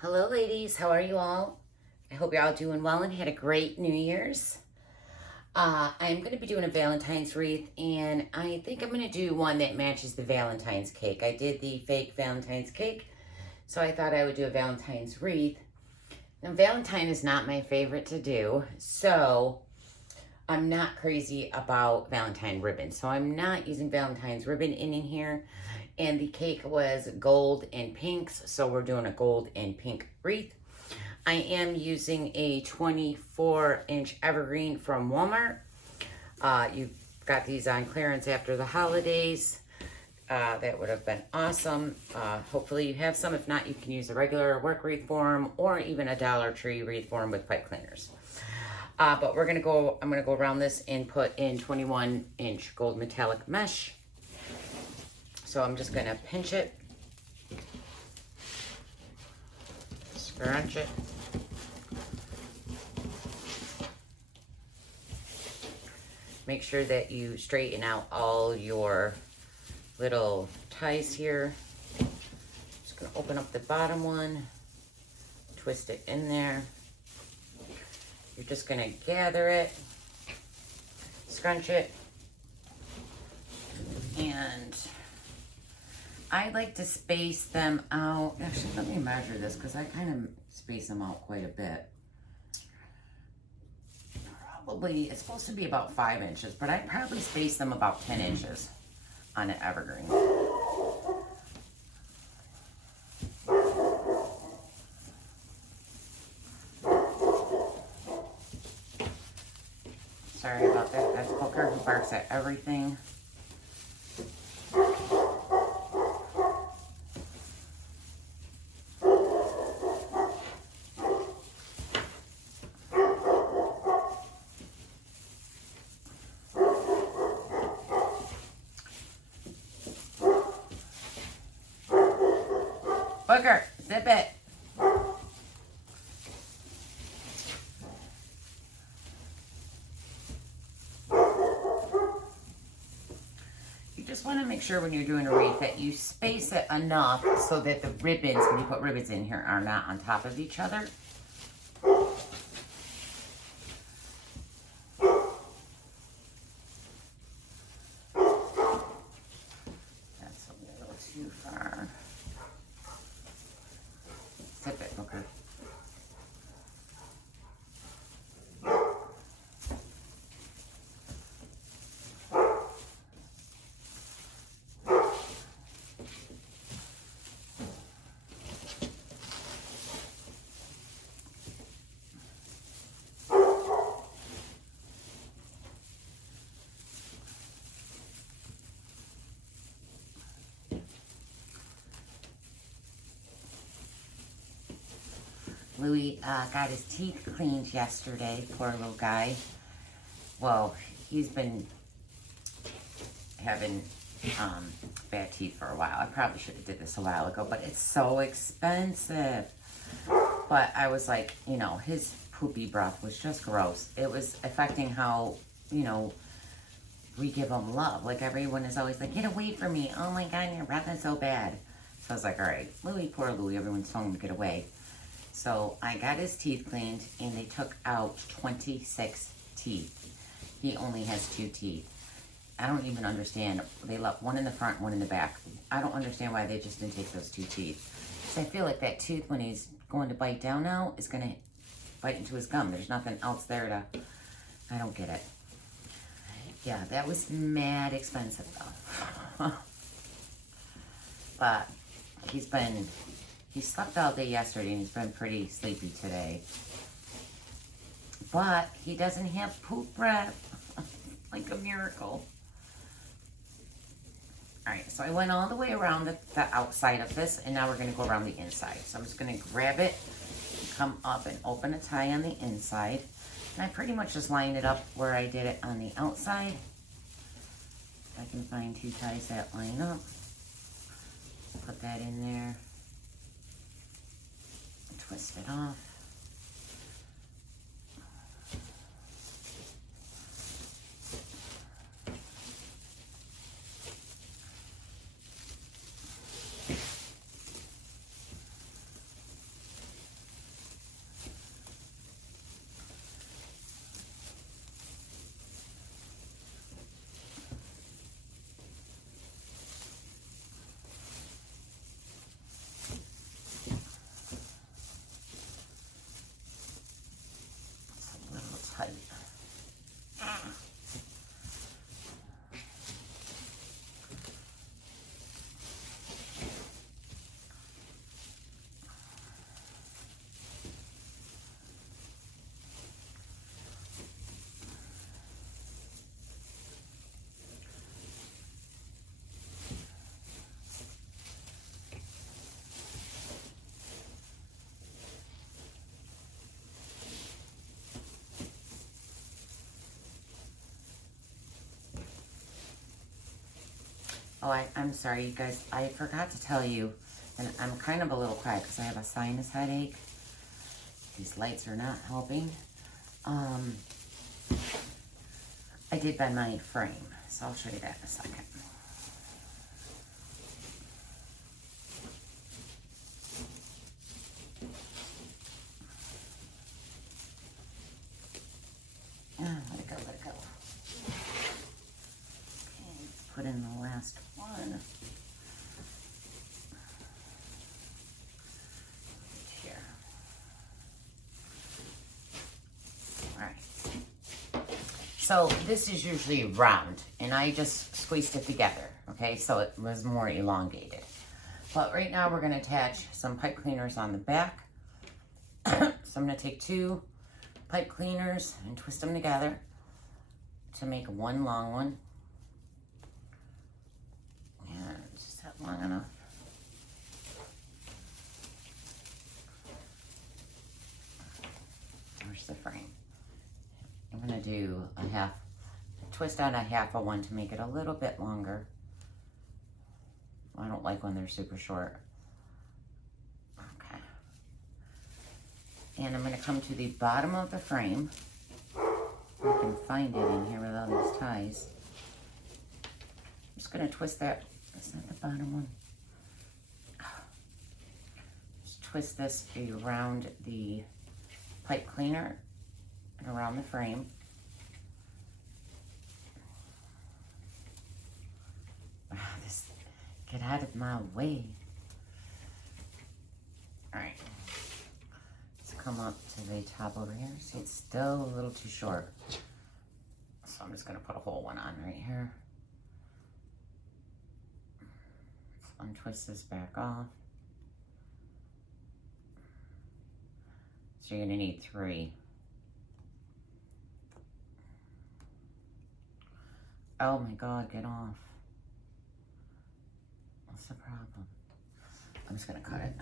Hello ladies, how are you all? I hope you're all doing well and had a great New Year's. I'm going to be doing a Valentine's wreath, and I think I'm going to do one that matches the Valentine's cake. I did the fake Valentine's cake, so I thought I would do a Valentine's wreath. Now Valentine is not my favorite to do, so I'm not crazy about Valentine ribbon. So I'm not using Valentine's ribbon in here. And the cake was gold and pinks, so we're doing a gold and pink wreath. I am using a 24-inch evergreen from Walmart. You got these on clearance after the holidays. That would have been awesome. Hopefully you have some. If not, you can use a regular work wreath form or even a Dollar Tree wreath form with pipe cleaners. But I'm gonna go around this and put in 21-inch gold metallic mesh. So I'm just gonna pinch it, scrunch it, make sure that you straighten out all your little ties here. Just gonna open up the bottom one, twist it in there. You're just gonna gather it, scrunch it, and I like to space them out. Actually, let me measure this because I kind of space them out quite a bit. Probably, it's supposed to be about 5 inches, but I probably space them about 10 inches on an evergreen. Sorry about that. That's Booker who barks at everything. Booker, zip it. You just want to make sure when you're doing a wreath that you space it enough so that the ribbons, when you put ribbons in here, are not on top of each other. That's a little too far. Zip it, Booker. Louis got his teeth cleaned yesterday, poor little guy. Well, he's been having bad teeth for a while. I probably should have did this a while ago, but it's so expensive. But I was like, you know, his poopy breath was just gross. It was affecting how, you know, we give him love. Like everyone is always like, get away from me. Oh my God, your breath is so bad. So I was like, all right, Louis, poor Louis, everyone's telling him to get away. So I got his teeth cleaned and they took out 26 teeth. He only has 2 teeth. I don't even understand. They left one in the front, one in the back. I don't understand why they just didn't take those 2 teeth. Because I feel like that tooth, when he's going to bite down now, is going to bite into his gum. There's nothing else there to... I don't get it. Yeah, that was mad expensive though. But he slept all day yesterday and he's been pretty sleepy today. But he doesn't have poop breath. Like a miracle. Alright, so I went all the way around the outside of this, and now we're going to go around the inside. So I'm just going to grab it, come up and open a tie on the inside. And I pretty much just line it up where I did it on the outside. If I can find 2 ties that line up. Put that in there. Twist it off. Oh, I'm sorry, you guys. I forgot to tell you, and I'm kind of a little quiet because I have a sinus headache. These lights are not helping. I did buy my frame, so I'll show you that in a second. Let it go, let it go. Okay, let's put in the last one. Here. All right. So this is usually round, and I just squeezed it together, okay? So it was more elongated. But right now we're gonna attach some pipe cleaners on the back. So I'm gonna take 2 pipe cleaners and twist them together to make one long one. And just that long enough. There's the frame. I'm gonna do twist out a half of one to make it a little bit longer. I don't like when they're super short. Okay. And I'm gonna come to the bottom of the frame. I can find it in here with all these ties. I'm just gonna twist that. Is that the bottom one? Just twist this around the pipe cleaner and around the frame. Get out of my way. All right. Let's come up to the top over here. See, it's still a little too short. So I'm just gonna put a whole one on right here. Let's untwist this back off. So you're gonna need 3. Oh my God, get off. What's the problem? I'm just gonna cut it.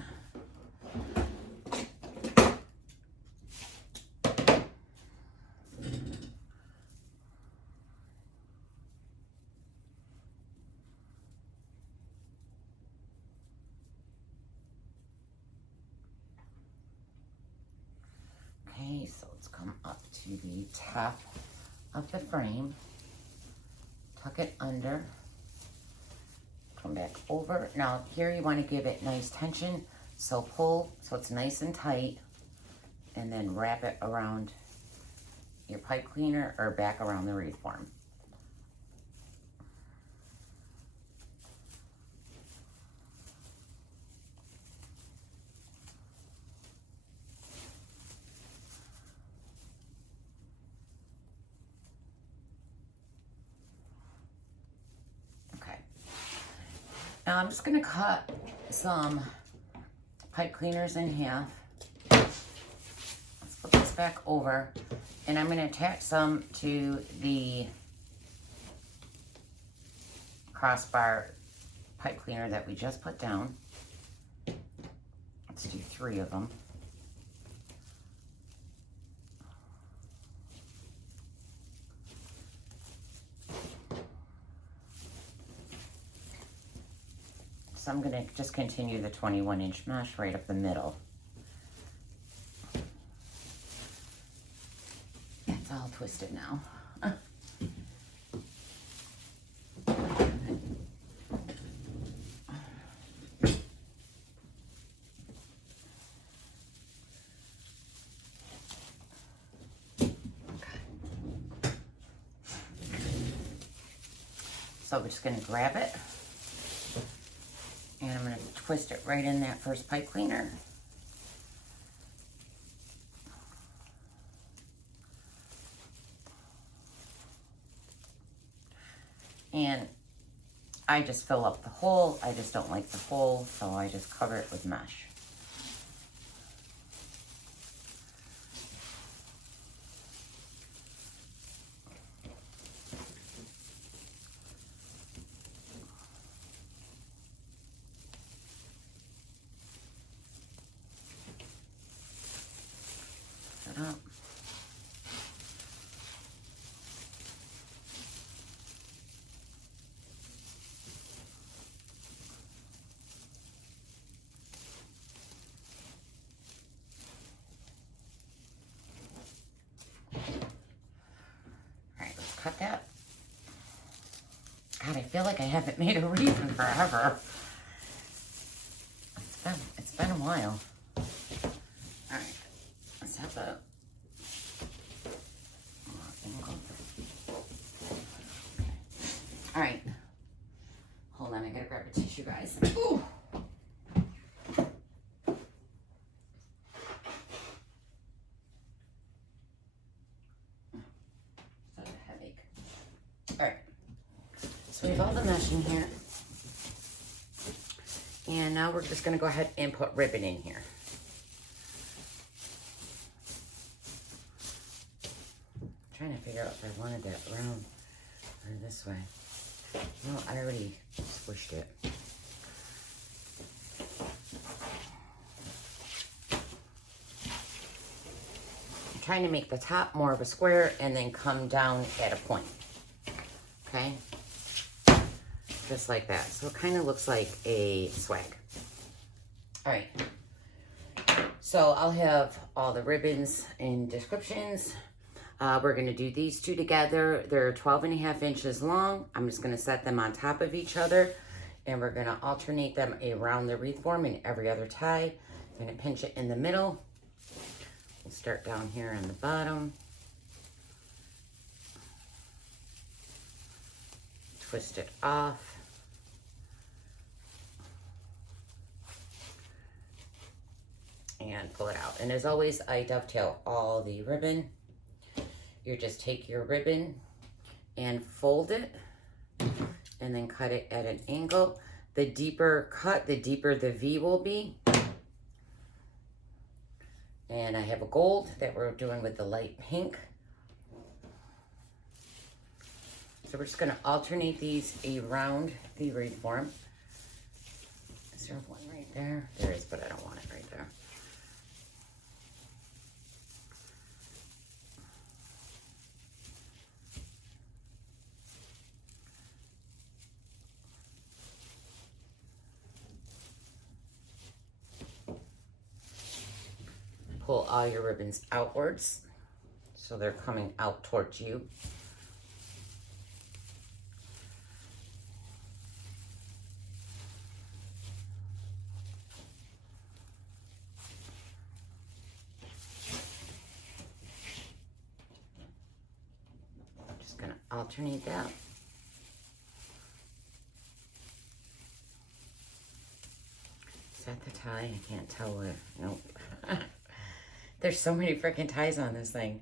Okay, so let's come up to the top of the frame, tuck it under, come back over. Now here you want to give it nice tension, so pull so it's nice and tight, and then wrap it around your pipe cleaner or back around the wreath form. Now I'm just gonna cut some pipe cleaners in half. Let's put this back over, and I'm gonna attach some to the crossbar pipe cleaner that we just put down. Let's do 3 of them. So I'm gonna just continue the 21-inch mesh right up the middle. It's all twisted now. So we're just gonna grab it. And I'm going to twist it right in that first pipe cleaner. And I just fill up the hole. I just don't like the hole, so I just cover it with mesh. Up. cut that. God, I feel like I haven't made a wreath in forever. It's been a while. All right, let's have a angle. All right, hold on, I gotta grab a tissue, guys. Ooh. So we have all the mesh in here. And now we're just gonna go ahead and put ribbon in here. I'm trying to figure out if I wanted that round or this way. No, I already squished it. I'm trying to make the top more of a square and then come down at a point. Okay? Just like that. So it kind of looks like a swag. All right. So I'll have all the ribbons and descriptions. We're going to do these two together. They're 12.5 inches long. I'm just going to set them on top of each other. And we're going to alternate them around the wreath form in every other tie. I'm going to pinch it in the middle. We'll start down here on the bottom. Twist it off. And pull it out. And as always, I dovetail all the ribbon. You just take your ribbon and fold it and then cut it at an angle. The deeper cut, the deeper the V will be. And I have a gold that we're doing with the light pink. So we're just going to alternate these around the wreath form. Is there one right there? There is, but I don't want it right there. Pull all your ribbons outwards so they're coming out towards you. Just gonna alternate that. Is that the tie? I can't tell what. Nope. There's so many freaking ties on this thing.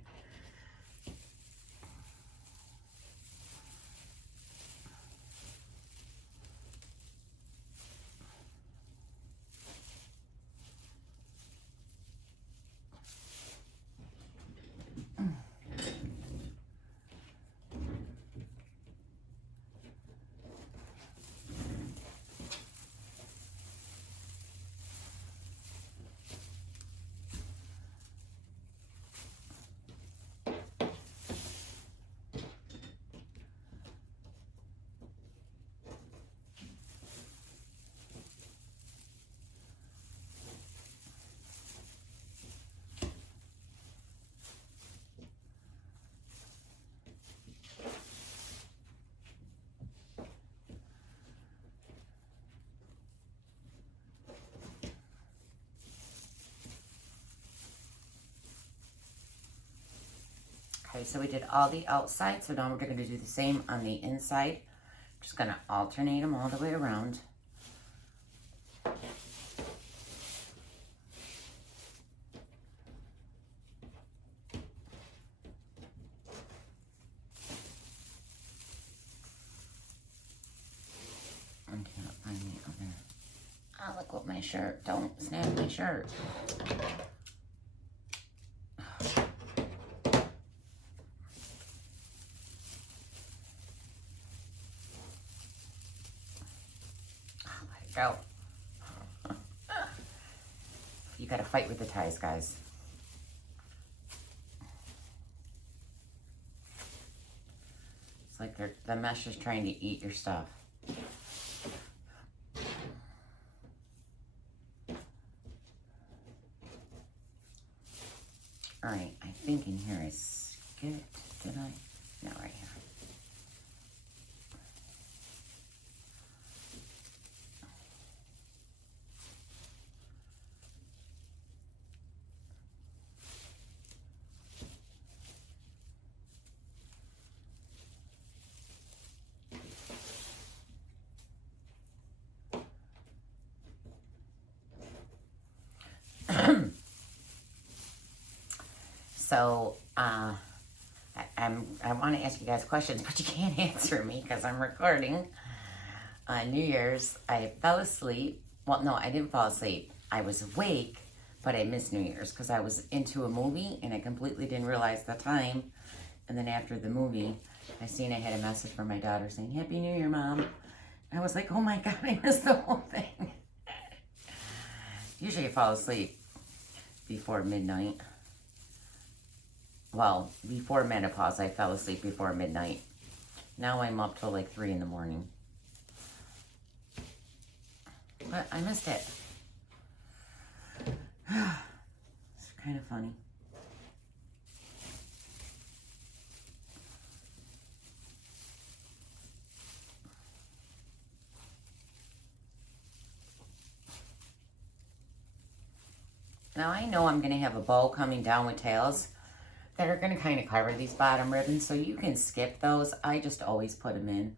Okay, so we did all the outside, so now we're going to do the same on the inside. Just going to alternate them all the way around. I can't find the other. Oh, look what my shirt. Don't snap my shirt. Go. You gotta fight with the ties, guys. It's like the mesh is trying to eat your stuff. All right, I think in here I skipped, did I? No, right here. So, I want to ask you guys questions, but you can't answer me because I'm recording. On New Year's, I fell asleep. Well, no, I didn't fall asleep. I was awake, but I missed New Year's because I was into a movie and I completely didn't realize the time. And then after the movie, I seen I had a message from my daughter saying, Happy New Year, Mom. And I was like, oh my God, I missed the whole thing. Usually I fall asleep before midnight. Well, before menopause, I fell asleep before midnight. Now I'm up till like 3 in the morning. But I missed it. It's kind of funny. Now I know I'm going to have a bow coming down with tails that are going to kind of cover these bottom ribbons, so you can skip those. I just always put them in.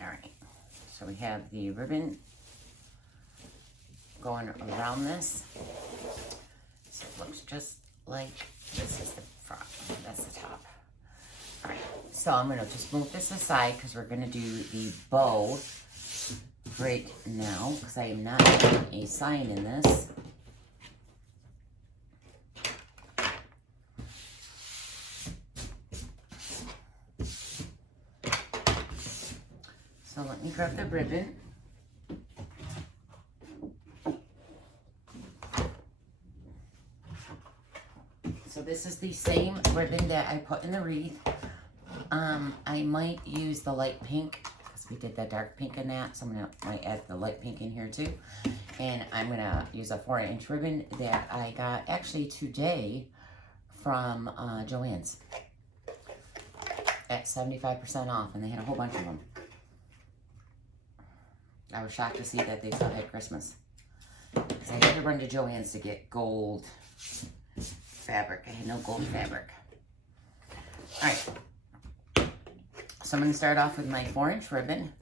Alright, so we have the ribbon going around this. So it looks just like this is the front, that's the top. Alright, so I'm going to just move this aside because we're going to do the bow right now because I am not putting a sign in this. So let me grab the ribbon. So this is the same ribbon that I put in the wreath. I might use the light pink because we did the dark pink in that. So I might add the light pink in here too. And I'm going to use a 4-inch ribbon that I got actually today from JoAnns at 75% off. And they had a whole bunch of them. I was shocked to see that they still had Christmas. Because I had to run to JoAnns to get gold fabric. I had no gold fabric. Alright. So I'm going to start off with my 4-inch ribbon.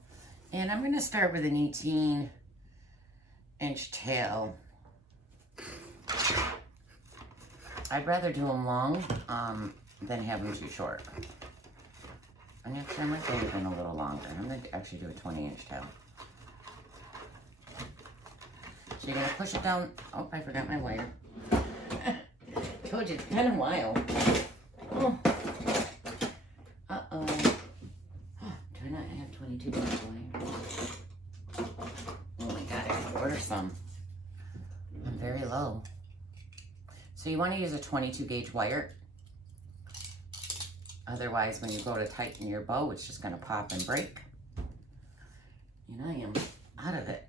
And I'm going to start with an 18-inch tail. I'd rather do them long than have them too short. And actually, I might go even a little longer. I'm going to actually do a 20-inch tail. So you're going to push it down. Oh, I forgot my wire. Told you, it's kind of wild. Oh. Uh-oh. Do I not have 22 gauge wire? Oh my God, I have to order some. I'm very low. So you want to use a 22 gauge wire. Otherwise, when you go to tighten your bow, it's just going to pop and break. And I am out of it.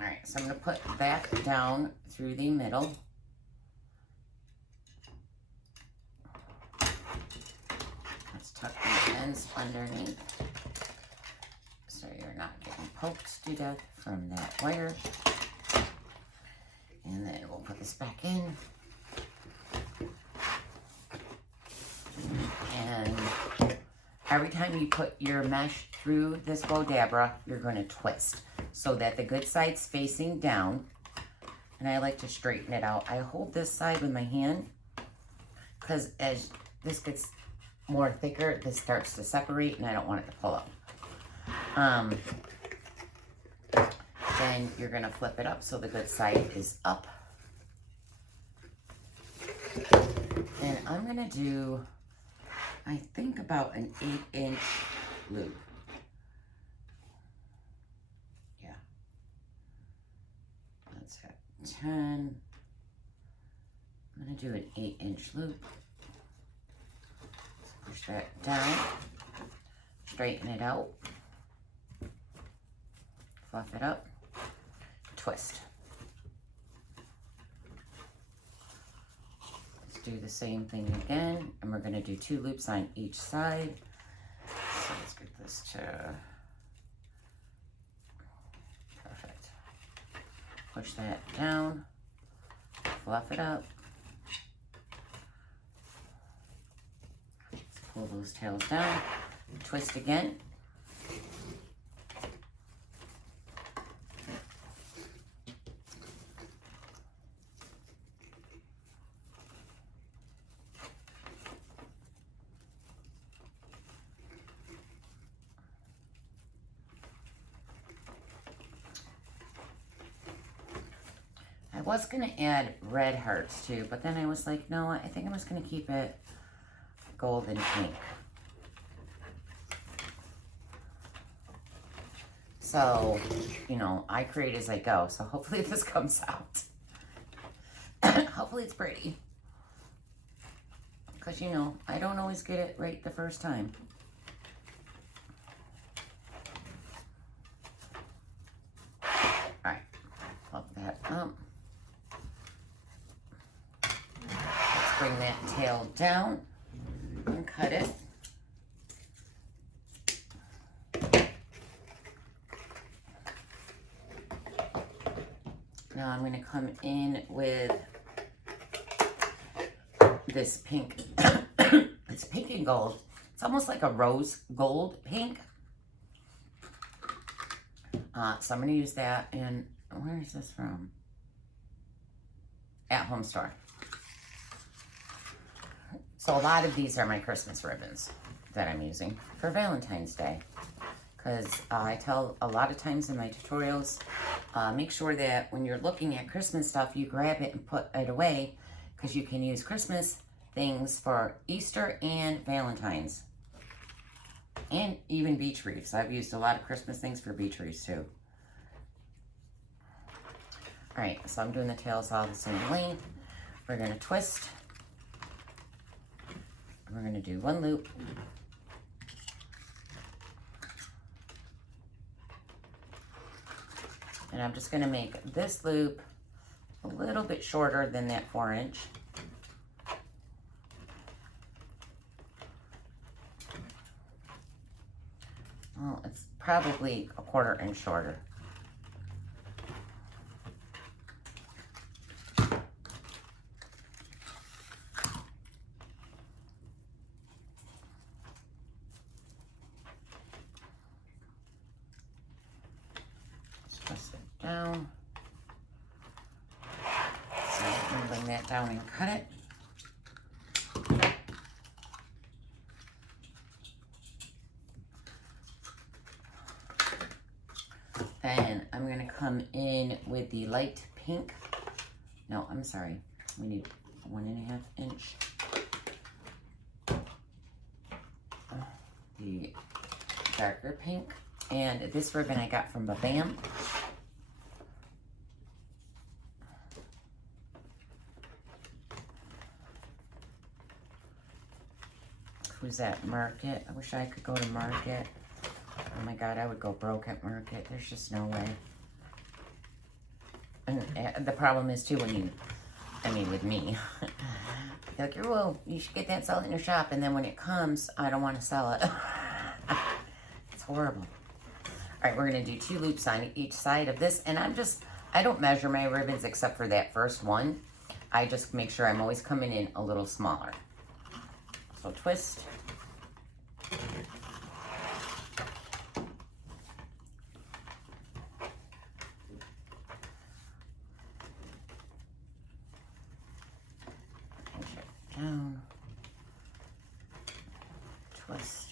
Alright, so I'm going to put that down through the middle. Let's tuck the ends underneath so you're not getting poked to death from that wire. And then we'll put this back in. And every time you put your mesh through this Bodabra, you're going to twist so that the good side's facing down. And I like to straighten it out. I hold this side with my hand because as this gets more thicker, this starts to separate and I don't want it to pull up. Then you're going to flip it up so the good side is up. And I'm going to do, I think, about an 8-inch loop. Yeah. Let's have 10. I'm going to do an 8-inch loop. Push that down. Straighten it out. Fluff it up. Twist. Let's do the same thing again, and we're going to do 2 loops on each side. So let's get this to perfect. Push that down, fluff it up, Pull those tails down, twist again. I was going to add red hearts too, but then I was like, no, I think I'm just going to keep it gold and pink. So, you know, I create as I go. So hopefully this comes out. Hopefully it's pretty. Because, you know, I don't always get it right the first time. Alright, plug that up. Let's bring that tail down and cut it. Now I'm going to come in with this pink. It's pink and gold. It's almost like a rose gold pink. So I'm going to use that. And where is this from? At Home Store. So a lot of these are my Christmas ribbons that I'm using for Valentine's Day. Because I tell a lot of times in my tutorials, make sure that when you're looking at Christmas stuff, you grab it and put it away, because you can use Christmas things for Easter and Valentine's. And even beach wreaths. I've used a lot of Christmas things for beach wreaths too. Alright, so I'm doing the tails all the same length. We're going to twist. We're going to do one loop. And I'm just going to make this loop a little bit shorter than that 4-inch. Well, it's probably a 1/4 inch shorter. Twist it down. So I'm going to bring that down and cut it. Then I'm going to come in with the light pink. No, I'm sorry. We need 1.5 inch. The darker pink. And this ribbon I got from BaBam. Who's at Market? I wish I could go to Market. Oh my God, I would go broke at Market. There's just no way. And the problem is too when you, I mean with me, you're like, well, you should get that, sell it in your shop. And then when it comes, I don't want to sell it. It's horrible. All right, we're going to do 2 loops on each side of this. And I don't measure my ribbons except for that first one. I just make sure I'm always coming in a little smaller. So twist. Push it down. Twist.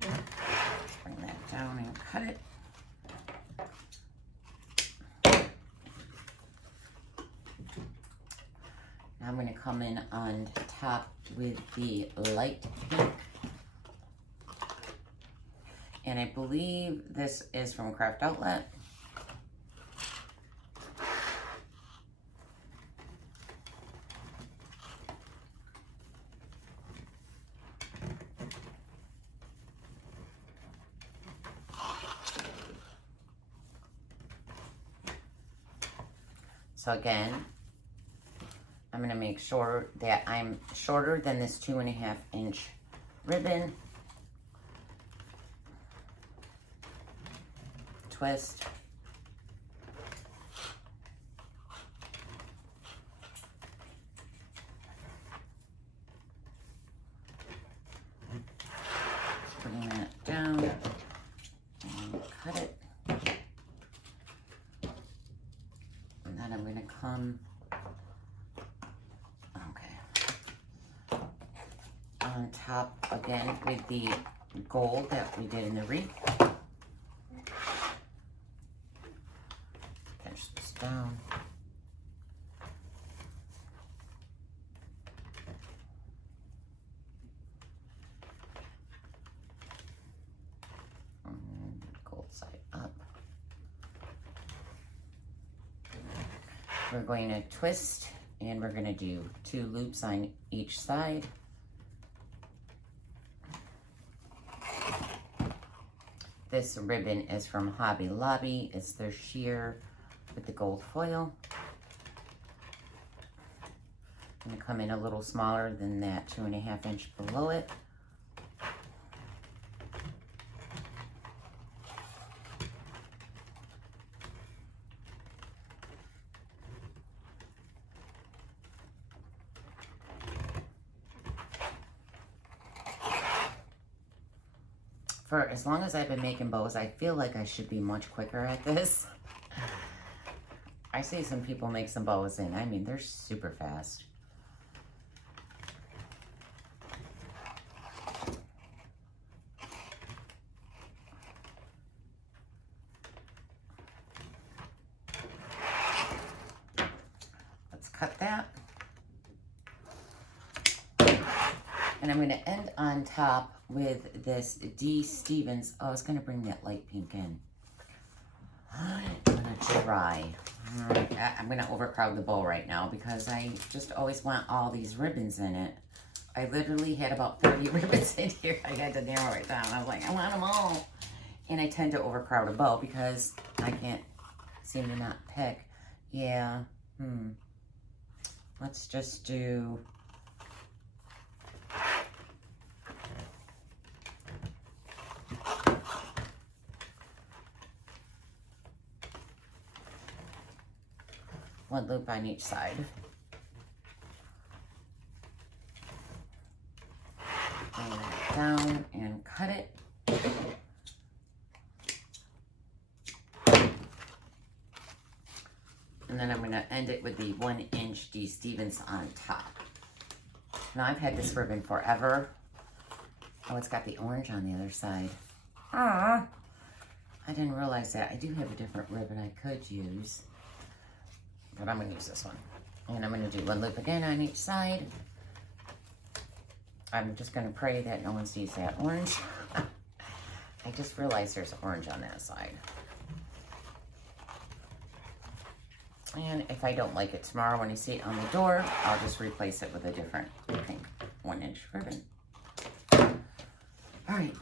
Bring that down and cut it. Now I'm going to come in on top with the light pink. And I believe this is from Craft Outlet. So again, I'm going to make sure that I'm shorter than this 2.5 inch ribbon. Twist. cut it. And then I'm gonna come, okay, on top again with the gold that we did in the wreath. Pinch this down. We're going to twist, and we're going to do 2 loops on each side. This ribbon is from Hobby Lobby. It's their sheer with the gold foil. I'm going to come in a little smaller than that 2.5 inch below it. For as long as I've been making bows, I feel like I should be much quicker at this. I see some people make some bows and I mean, they're super fast. Let's cut that. And I'm going to end on top with this D. Stevens. Oh, I was going to bring that light pink in. I'm going to try. I'm going to overcrowd the bow right now because I just always want all these ribbons in it. I literally had about 30 ribbons in here. I had to narrow it down. I was like, I want them all. And I tend to overcrowd a bow because I can't seem to not pick. Yeah. Let's just do... one loop on each side. Bring that down and cut it. And then I'm going to end it with the 1 inch D. Stevens on top. Now I've had this ribbon forever. Oh, it's got the orange on the other side. Ah, I didn't realize that. I do have a different ribbon I could use. But I'm going to use this one. And I'm going to do 1 loop again on each side. I'm just going to pray that no one sees that orange. I just realized there's orange on that side. And if I don't like it tomorrow when I see it on the door, I'll just replace it with a different pink 1 inch ribbon. All right.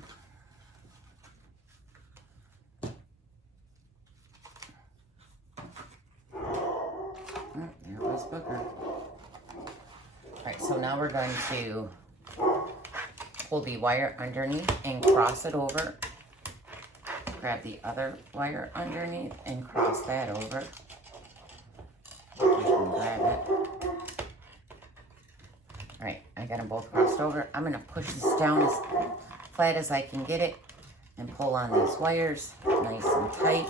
There goes Booker. All right, so now we're going to pull the wire underneath and cross it over. Grab the other wire underneath and cross that over. You can grab it. All right, I got them both crossed over. I'm going to push this down as flat as I can get it and pull on these wires nice and tight.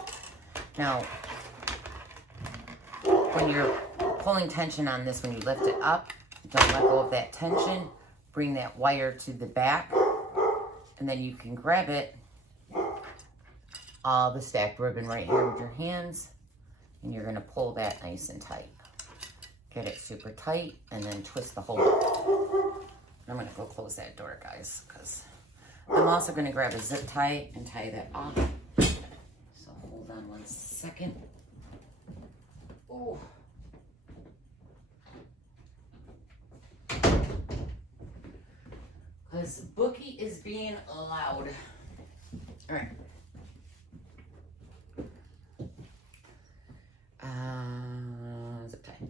Now, when you're pulling tension on this, when you lift it up, don't let go of that tension. Bring that wire to the back, and then you can grab it, all the stacked ribbon right here with your hands, and you're going to pull that nice and tight. Get it super tight, and then twist the whole up. I'm going to go close that door, guys, because I'm also going to grab a zip tie and tie that off. So hold on 1 second. Oh. Because Bookie is being loud. All right. Zip tie.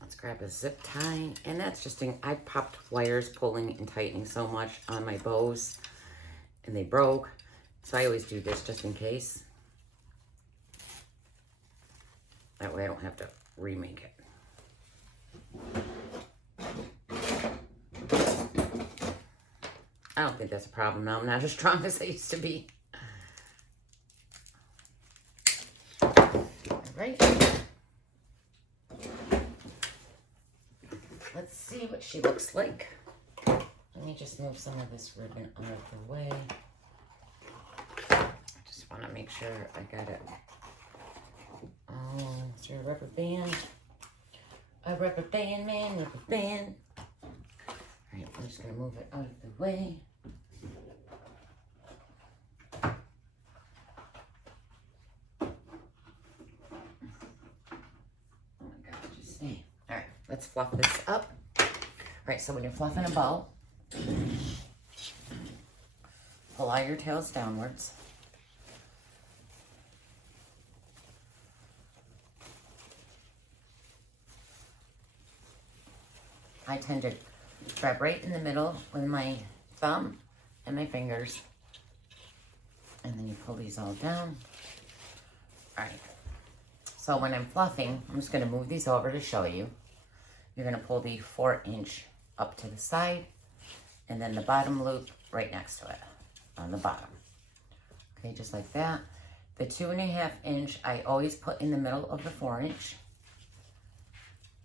Let's grab a zip tie. And that's just, I popped wires pulling and tightening so much on my bows. And they broke. So I always do this just in case. That way I don't have to remake it. I don't think that's a problem now. I'm not as strong as I used to be. right. Let's see what she looks like. Let me just move some of this ribbon out of the way. Just want to make sure I got it. Oh, is there a rubber band? A rubber band, man, rubber band. All right, I'm just going to move it out of the way. Oh my God, just see. All right, let's fluff this up. All right, so when you're fluffing a bow, pull all your tails downwards. I tend to grab right in the middle with my thumb and my fingers. And then you pull these all down. All right. So when I'm fluffing, I'm just going to move these over to show you. You're going to pull the 4-inch up to the side and then the bottom loop right next to it on the bottom. Okay, just like that. The 2.5 inch I always put in the middle of the 4-inch.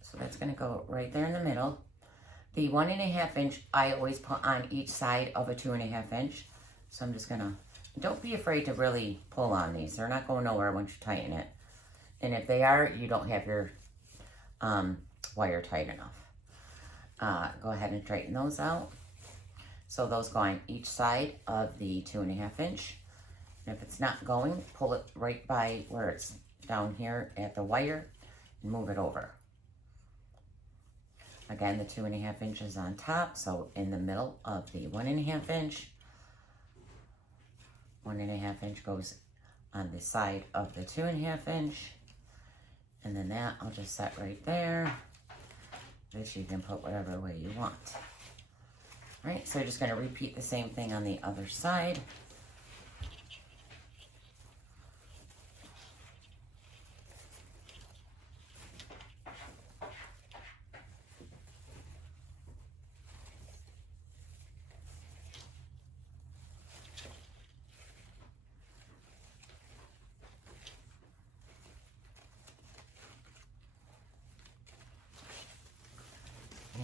So that's going to go right there in the middle. The 1.5 inch I always put on each side of a 2.5 inch. So I'm just going to, don't be afraid to really pull on these. They're not going nowhere once you tighten it. And if they are, you don't have your wire tight enough. Go ahead and straighten those out. So those go on each side of the 2.5 inch. And if it's not going, pull it right by where it's down here at the wire and move it over. Again, the 2.5 inches on top, so in the middle of the 1.5 inch. 1.5 inch goes on the side of the 2.5 inch. And then that I'll just set right there. This you can put whatever way you want. All right, so you're just gonna repeat the same thing on the other side.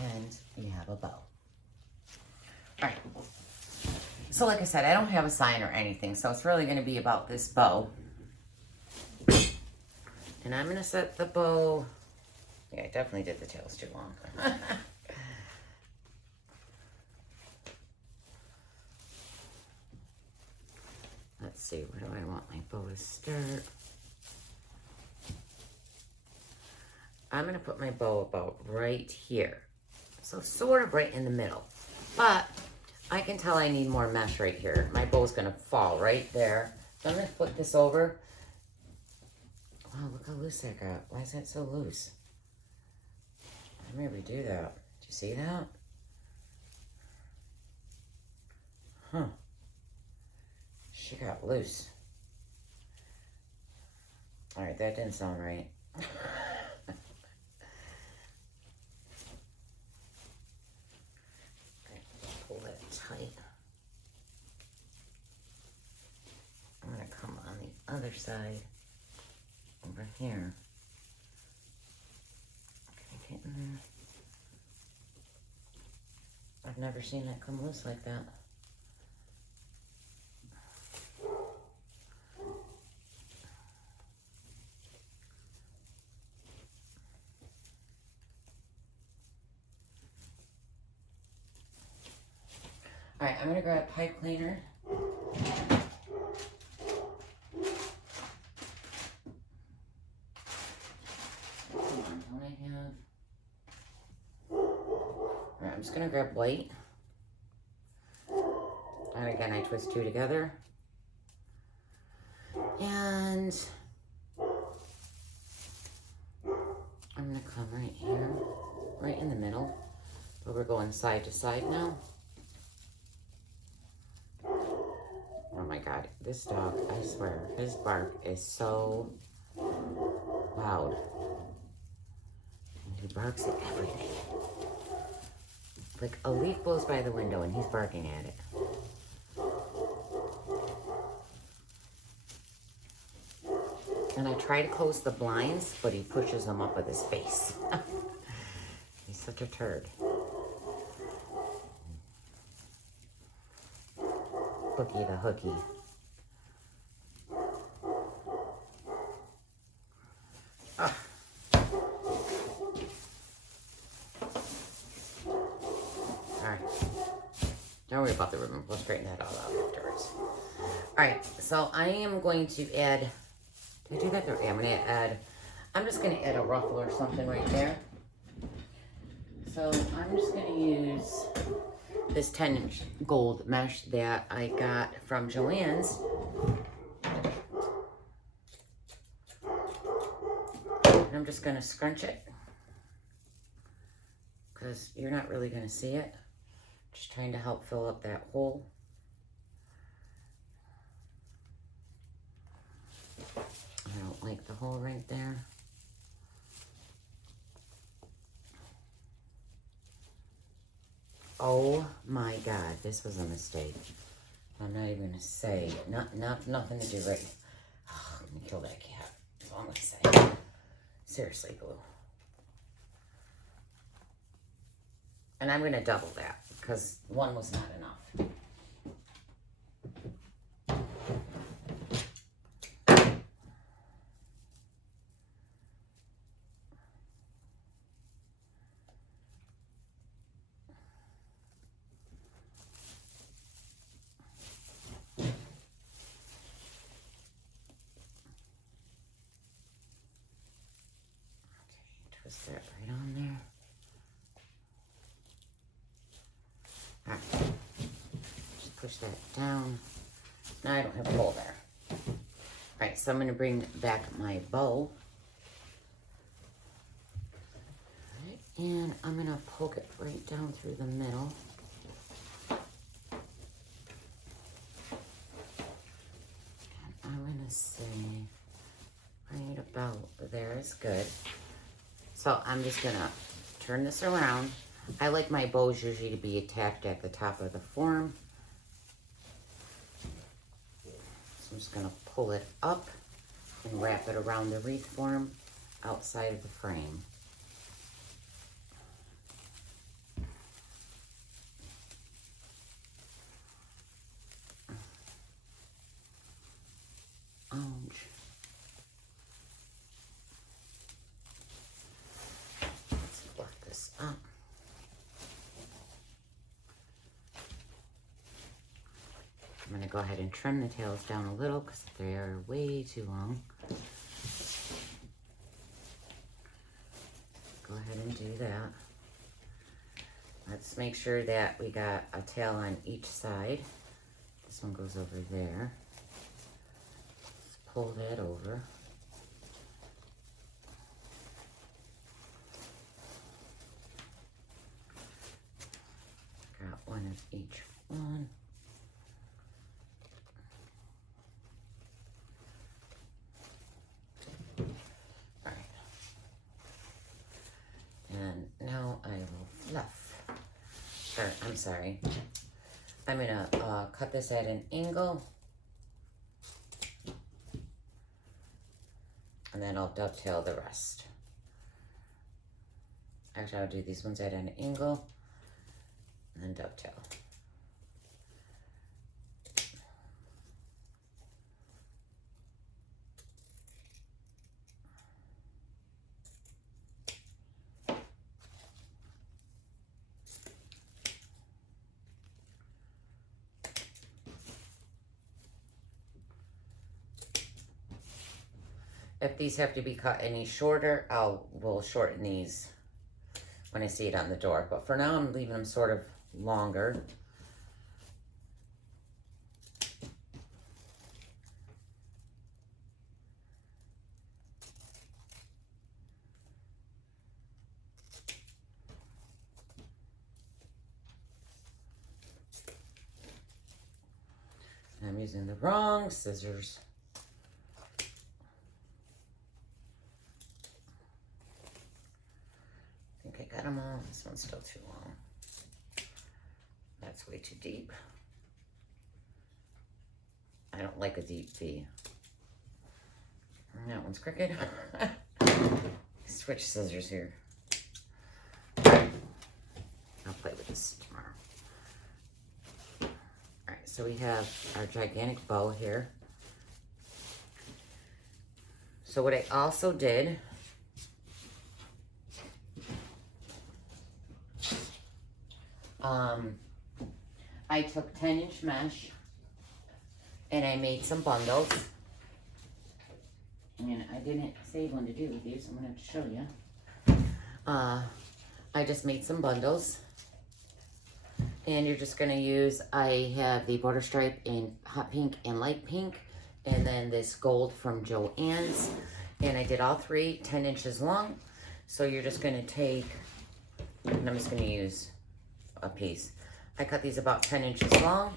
And you have a bow. All right. So like I said, I don't have a sign or anything, so it's really going to be about this bow. And I'm going to set the bow. Yeah, I definitely did the tails too long. Let's see, where do I want my bow to start? I'm going to put my bow about right here. So sort of right in the middle. But I can tell I need more mesh right here. My bow's going to fall right there. So I'm going to flip this over. Wow, look how loose that got. Why is that so loose? I may redo that. Did you see that? Huh. She got loose. All right, that didn't sound right. Pull that tight. I'm going to come on the other side over here. Can I get in there? I've never seen that come loose like that. All right, I'm going to grab a pipe cleaner. Hold on, don't I have... All right, I'm just going to grab white. And again, I twist two together. And I'm going to come right here, right in the middle. But we're going side to side now. Oh my God, this dog, I swear, his bark is so loud. And he barks at everything. Like a leaf blows by the window and he's barking at it. And I try to close the blinds, but he pushes them up with his face. He's such a turd. Hooky the hooky. Ah. Alright. Don't worry about the ribbon. We'll straighten that all out afterwards. Alright, so I am going to add... Did I do that? Yeah, I'm going to add... I'm just going to add a ruffle or something right there. So I'm just going to use this 10-inch gold mesh that I got from JoAnns. And I'm just going to scrunch it because you're not really going to see it. Just trying to help fill up that hole. I don't like the hole right there. Oh my God, this was a mistake. I'm not even gonna say, nothing to do right. Oh, I'm gonna kill that cat. That's all I'm gonna say. Seriously, glue. And I'm gonna double that because one was not enough. Twist that right on there. All right. Just push that down. Now I don't have a hole there. All right, so I'm going to bring back my bow. All right, and I'm going to poke it right down through the middle. And I'm going to say right about there is good. So I'm just gonna turn this around. I like my bows usually to be attached at the top of the form. So I'm just gonna pull it up and wrap it around the wreath form outside of the frame. Ouch. Up. I'm going to go ahead and trim the tails down a little because they are way too long. Go ahead and do that. Let's make sure that we got a tail on each side. This one goes over there. Let's pull that over. Got one of each one. All right. And now I will fluff. Or, I'm sorry. I'm gonna cut this at an angle. And then I'll dovetail the rest. Actually, I'll do these ones at an angle. And then dovetail. If these have to be cut any shorter, we'll shorten these when I see it on the door. But for now, I'm leaving them sort of longer. And I'm using the wrong scissors. I think I got them all. This one's still too long. That's way too deep. I don't like a deep V. And that one's crooked. Switch scissors here. I'll play with this tomorrow. Alright, so we have our gigantic bow here. So what I also did, I took 10-inch mesh and I made some bundles. And I didn't save one to do with you, so I'm gonna have to show you. I just made some bundles. And you're just gonna use, I have the border stripe in hot pink and light pink, and then this gold from JoAnns. And I did all three 10 inches long. So you're just gonna take, and I'm just gonna use a piece. I cut these about 10 inches long,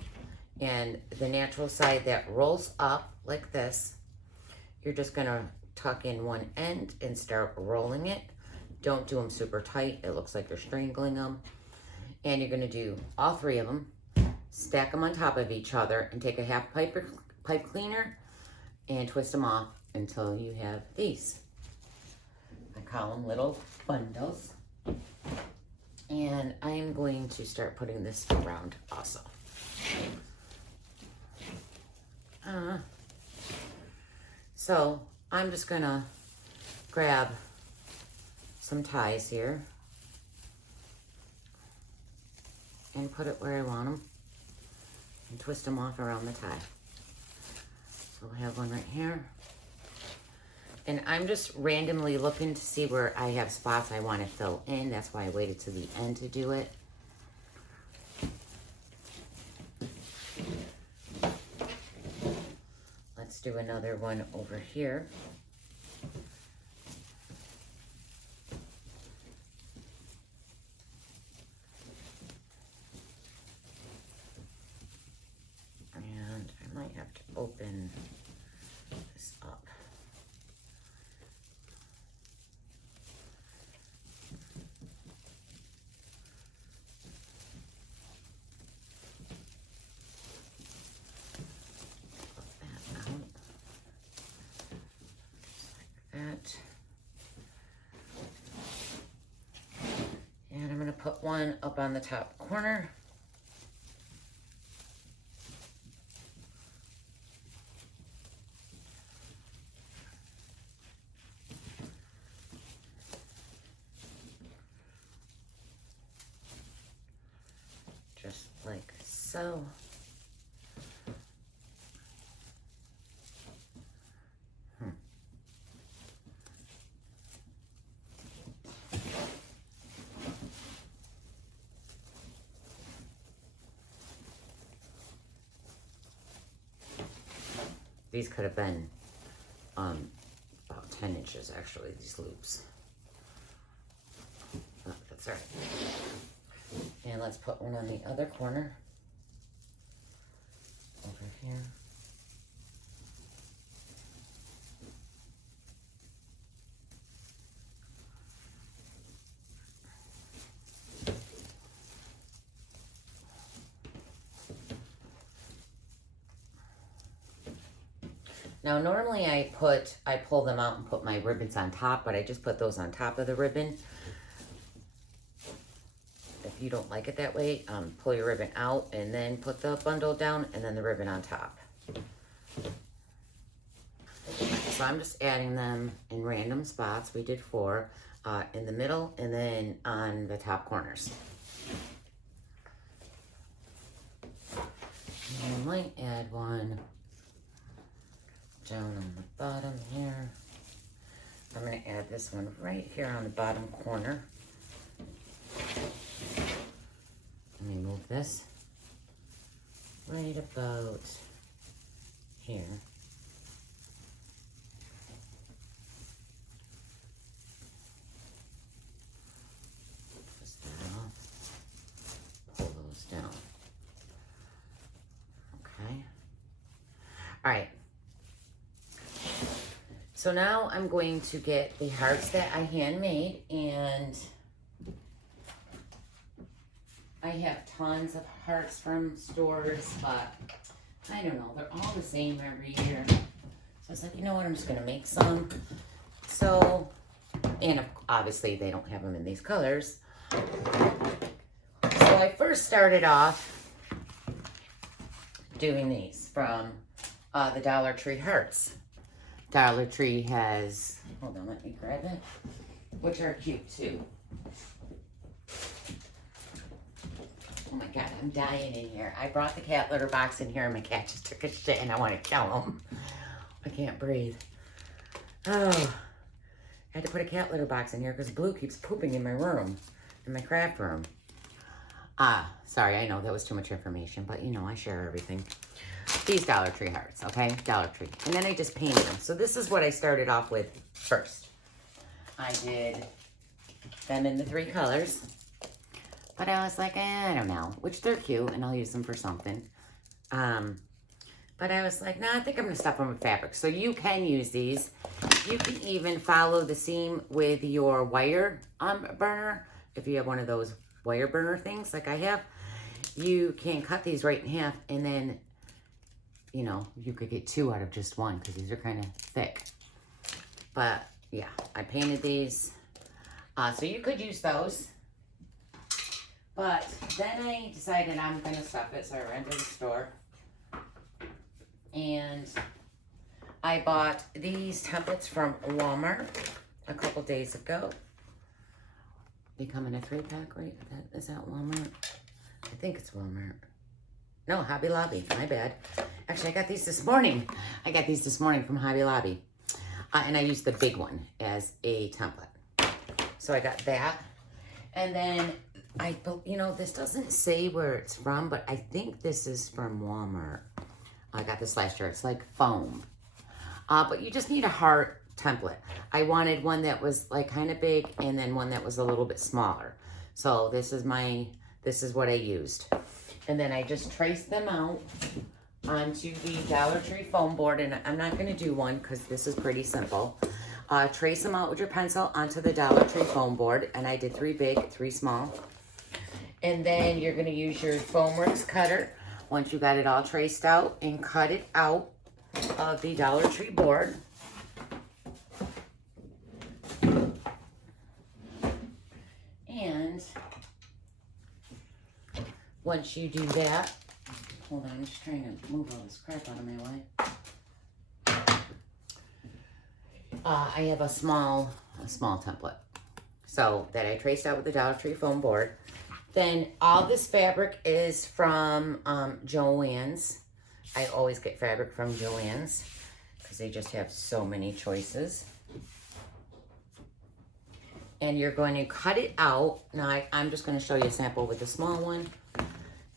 and the natural side that rolls up like this, you're just gonna tuck in one end and start rolling it. Don't do them super tight. It looks like you're strangling them. And you're gonna do all three of them, stack them on top of each other, and take a half pipe cleaner and twist them off until you have these. I call them little bundles. And I am going to start putting this around also. So I'm just gonna grab some ties here and put it where I want them and twist them off around the tie. So we'll have one right here. And I'm just randomly looking to see where I have spots I want to fill in. That's why I waited to the end to do it. Let's do another one over here. And I might have to open this up. And I'm going to put one up on the top corner. Just like so. These could have been about 10 inches, actually, these loops. Oh, that's all right. And let's put one on the other corner. Over here. Now, normally I pull them out and put my ribbons on top, but I just put those on top of the ribbon. If you don't like it that way, pull your ribbon out and then put the bundle down and then the ribbon on top. So I'm just adding them in random spots. We did 4 in the middle and then on the top corners. And I might add one down on the bottom here. I'm going to add this one right here on the bottom corner. Let me move this right about here. Twist that off. Pull those down. Okay. All right. So now I'm going to get the hearts that I handmade, and I have tons of hearts from stores, but I don't know, they're all the same every year. So was like, you know what, I'm just gonna make some. So, and obviously they don't have them in these colors. So I first started off doing these from the Dollar Tree hearts. Dollar Tree has, hold on, let me grab it, which are cute too. Oh my God, I'm dying in here. I brought the cat litter box in here and my cat just took a shit and I want to kill him. I can't breathe. Oh, I had to put a cat litter box in here because Blue keeps pooping in my room, in my craft room. Sorry, I know that was too much information, but you know, I share everything. These Dollar Tree hearts, okay? Dollar Tree. And then I just painted them. So this is what I started off with first. I did them in the 3 colors. But I was like, I don't know. Which they're cute, and I'll use them for something. But I was like, nah, I think I'm going to stuff them with fabric. So you can use these. You can even follow the seam with your wire burner. If you have one of those wire burner things like I have, you can cut these right in half, and then, you know, you could get 2 out of just one because these are kind of thick. But yeah, I painted these. So you could use those. But then I decided I'm going to stuff it, so I ran to the store. And I bought these templates from Walmart a couple days ago. They come in a 3-pack, right? Is that Walmart? I think it's Walmart. No, Hobby Lobby. My bad. Actually, I got these this morning. I got these this morning from Hobby Lobby. And I used the big one as a template. So I got that. And then, you know, this doesn't say where it's from, but I think this is from Walmart. I got this last year. It's like foam. But you just need a heart template. I wanted one that was like kind of big and then one that was a little bit smaller. So this is what I used. And then I just traced them out onto the Dollar Tree foam board. And I'm not going to do one because this is pretty simple. Trace them out with your pencil onto the Dollar Tree foam board. And I did 3 big, 3 small. And then you're going to use your Foamworks cutter once you got it all traced out and cut it out of the Dollar Tree board. And once you do that, hold on, I'm just trying to move all this crap out of my way. I have a small template. So that I traced out with the Dollar Tree foam board. Then all this fabric is from JoAnns. I always get fabric from JoAnns because they just have so many choices. And you're going to cut it out. Now I'm just going to show you a sample with the small one.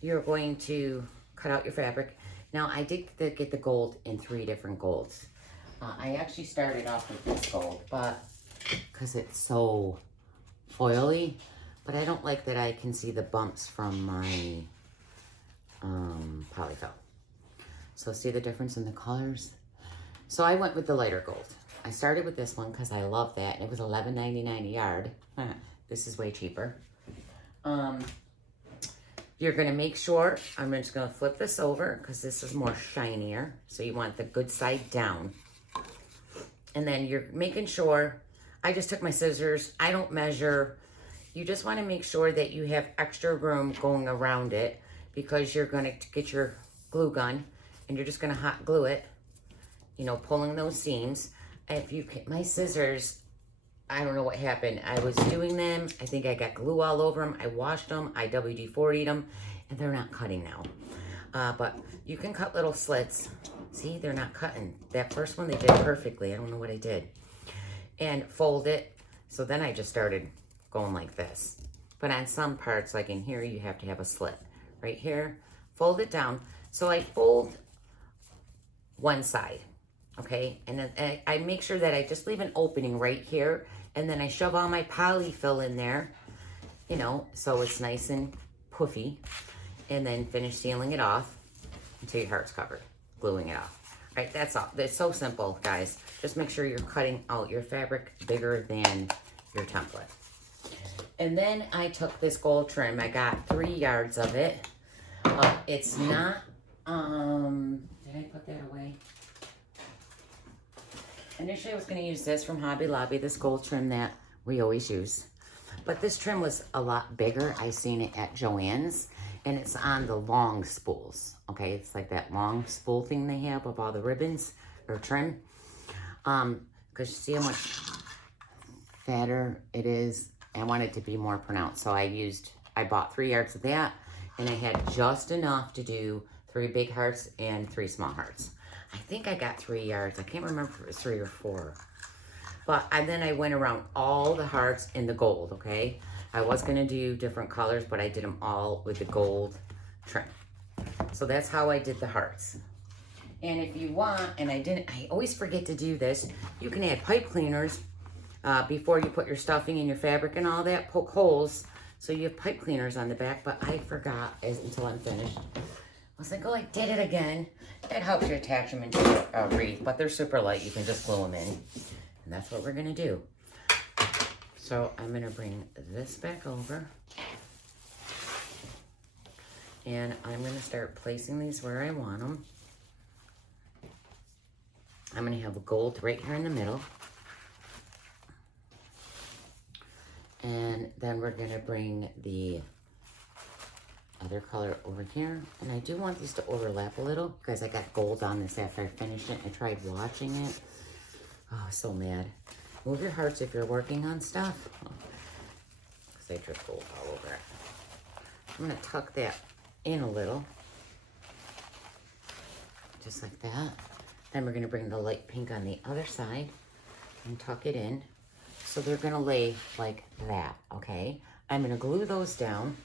You're going to cut out your fabric. Now I did get the gold in 3 different golds. I actually started off with this gold, but because it's so foily. But I don't like that I can see the bumps from my polyfill. So see the difference in the colors? So I went with the lighter gold. I started with this one because I love that. And it was $11.99 a yard. This is way cheaper. You're going to make sure, I'm just going to flip this over because this is more shinier. So you want the good side down. And then you're making sure, I just took my scissors. I don't measure. You just want to make sure that you have extra room going around it because you're going to get your glue gun and you're just going to hot glue it, you know, pulling those seams. If you my scissors, I don't know what happened. I was doing them. I think I got glue all over them. I washed them. I WD-40'd them and they're not cutting now. But you can cut little slits. See, they're not cutting. That first one they did perfectly. I don't know what I did. And fold it. So then I just started going like this. But on some parts, like in here, you have to have a slit. Right here, fold it down. So I fold one side, okay? And then I make sure that I just leave an opening right here. And then I shove all my polyfill in there, you know, so it's nice and puffy. And then finish sealing it off until your heart's covered, gluing it off. All right, that's all. It's so simple, guys. Just make sure you're cutting out your fabric bigger than your template. And then I took this gold trim. I got 3 yards of it. It's not, did I put that away? Initially, I was going to use this from Hobby Lobby, this gold trim that we always use. But this trim was a lot bigger. I seen it at JoAnns, and it's on the long spools. Okay, it's like that long spool thing they have of all the ribbons or trim. Because you see how much fatter it is. I want it to be more pronounced. So I bought 3 yards of that, and I had just enough to do 3 big hearts and 3 small hearts. I think I got 3 yards. I can't remember if it was 3 or 4. And then I went around all the hearts in the gold, okay? I was going to do different colors, but I did them all with the gold trim. So that's how I did the hearts. And if you want, and I always forget to do this, you can add pipe cleaners before you put your stuffing in your fabric and all that. Poke holes so you have pipe cleaners on the back, but I forgot until I'm finished. I was like, oh, I did it again. It helps you attach them into a wreath, but they're super light. You can just glue them in. And that's what we're going to do. So I'm going to bring this back over. And I'm going to start placing these where I want them. I'm going to have a gold right here in the middle. And then we're going to bring the other color over here. And I do want these to overlap a little because I got gold on this after I finished it. I tried watching it. Oh, so mad. Move your hearts if you're working on stuff. Because I drip gold all over it. I'm going to tuck that in a little. Just like that. Then we're going to bring the light pink on the other side and tuck it in. So they're going to lay like that, okay? I'm going to glue those down.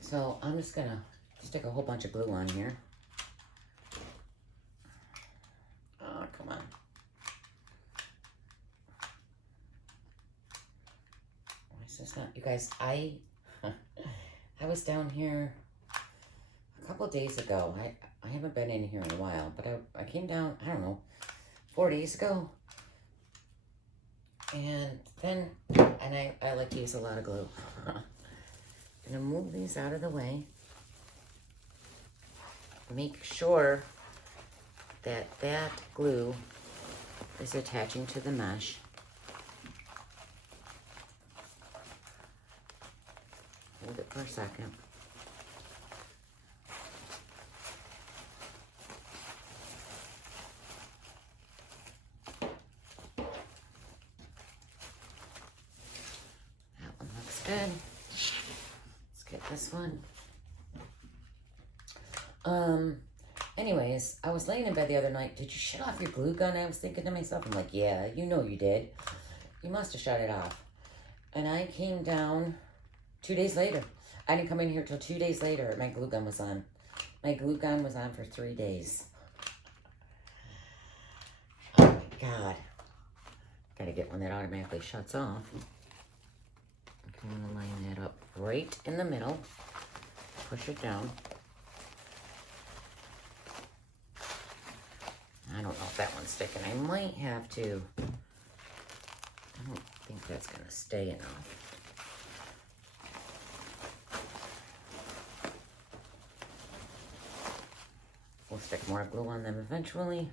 So I'm just going to stick a whole bunch of glue on here. Oh, come on. Why is this not? You guys, I was down here a couple days ago. I haven't been in here in a while, but I came down, I don't know, 4 days ago. And then, I like to use a lot of glue. Gonna move these out of the way. Make sure that glue is attaching to the mesh. Hold it for a second. That one looks good. Let's get this one. Anyways, I was laying in bed the other night. Did you shut off your glue gun? I was thinking to myself, I'm like, yeah, you know you did. You must have shut it off. And I came down 2 days later. I didn't come in here till 2 days later. My glue gun was on. My glue gun was on for 3 days. Oh my God. Gotta get one that automatically shuts off. I'm gonna line that up right in the middle. Push it down. I don't know if that one's sticking. I might have to. I don't think that's gonna stay enough. We'll stick more glue on them eventually.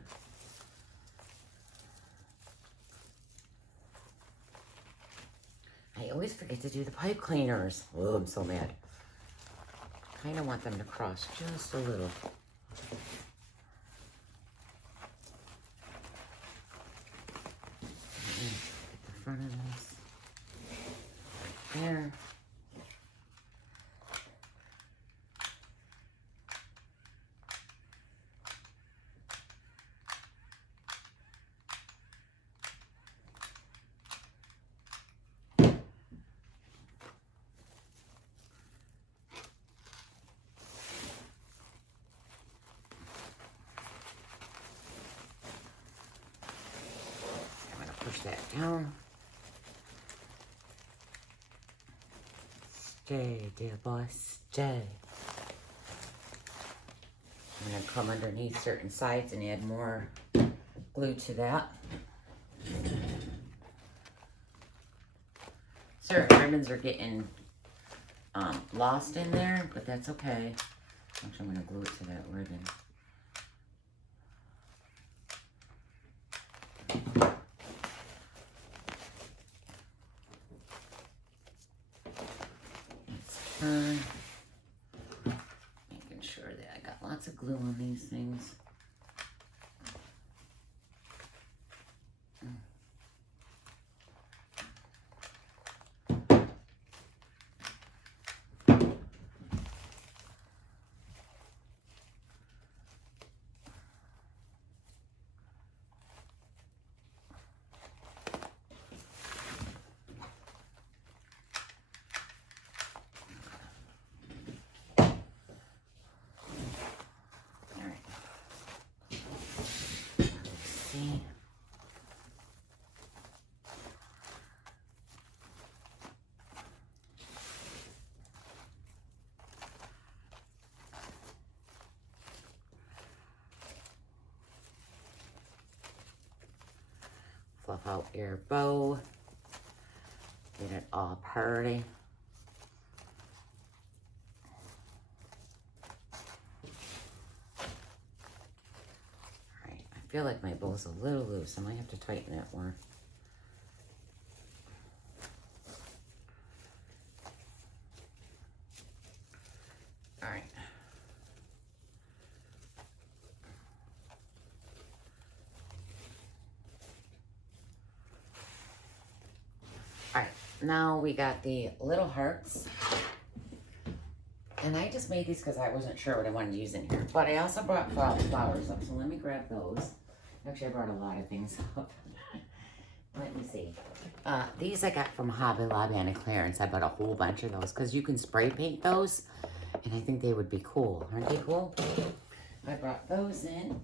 I always forget to do the pipe cleaners. Oh, I'm so mad. Kind of want them to cross just a little. Get the front of this. Right there. Push that down. Stay, dear boy, stay. I'm going to come underneath certain sides and add more glue to that. Certain ribbons are getting lost in there, but that's okay. Actually, I'm going to glue it to that ribbon. glue on these things. Fluff out your bow. Get it all pretty. Alright, I feel like my bow's a little loose. I might have to tighten it more. Alright. Alright, now we got the little hearts. And I just made these because I wasn't sure what I wanted to use in here. But I also brought flowers up, so let me grab those. Actually, I brought a lot of things up. Let me see. These I got from Hobby Lobby on a clearance. I bought a whole bunch of those because you can spray paint those. And I think they would be cool. Aren't they cool? I brought those in.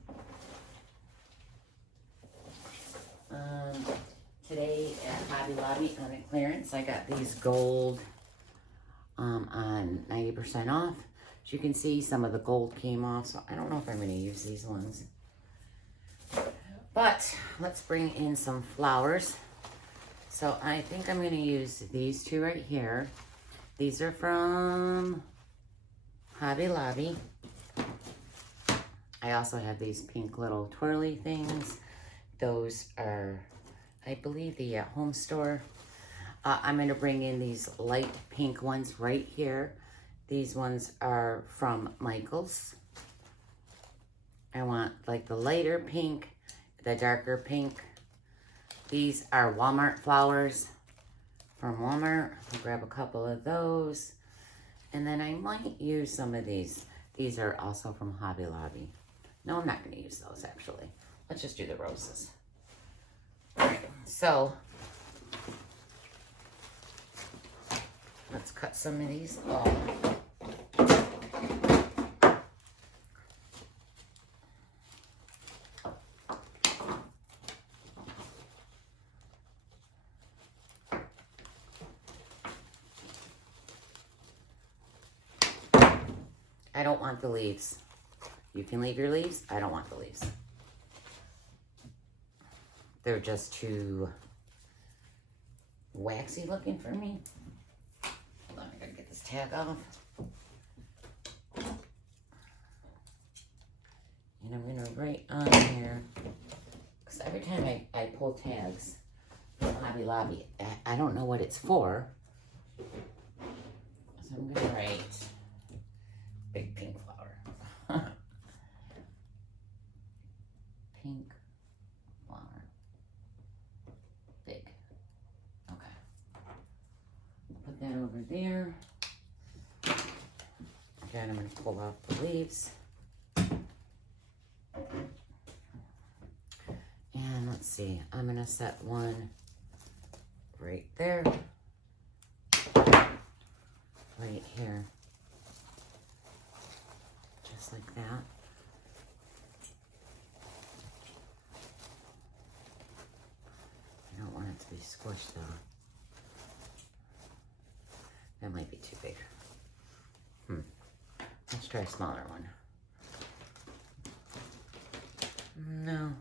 Today at Hobby Lobby on a clearance, I got these gold on 90% off. As you can see, some of the gold came off, so I don't know if I'm going to use these ones. But let's bring in some flowers. So I think I'm going to use these two right here. These are from Hobby Lobby. I also have these pink little twirly things. Those are, I believe, the home store. I'm going to bring in these light pink ones right here. These ones are from Michael's. I want like the lighter pink, the darker pink. These are Walmart flowers from Walmart. I'll grab a couple of those. And then I might use some of these. These are also from Hobby Lobby. No, I'm not going to use those actually. Let's just do the roses. All right, so let's cut some of these off. I don't want the leaves. You can leave your leaves. I don't want the leaves. They're just too waxy looking for me. Hold on, I gotta get this tag off. And I'm gonna write on here, because every time I pull tags from Hobby Lobby, I don't know what it's for. So I'm gonna write big pink flower. Pink flower. Big. Okay. Put that over there. Again, I'm going to pull off the leaves. And let's see. I'm going to set one right there. Right here. Just like that. I don't want it to be squished though. That might be too big. Let's try a smaller one. No,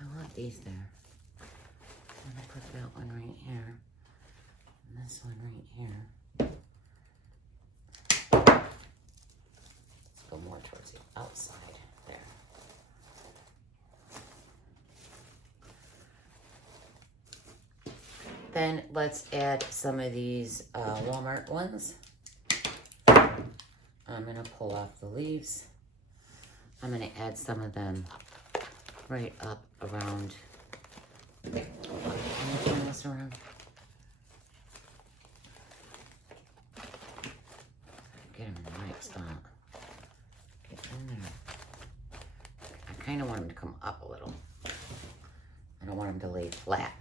I want these there. I'm gonna put that one right here. And this one right here. Let's go more towards the outside there. Then let's add some of these Walmart ones. I'm gonna pull off the leaves. I'm going to add some of them right up around. I'm going to turn this around. Get them in the right spot. Get in there. I kind of want them to come up a little. I don't want them to lay flat.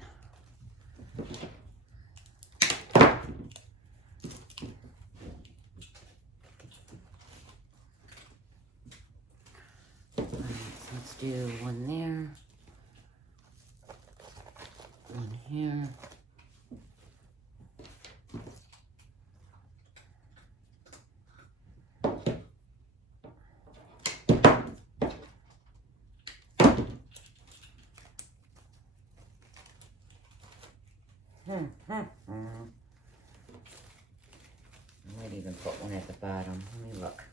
Let's do one there, one here. I might even put one at the bottom. Let me look.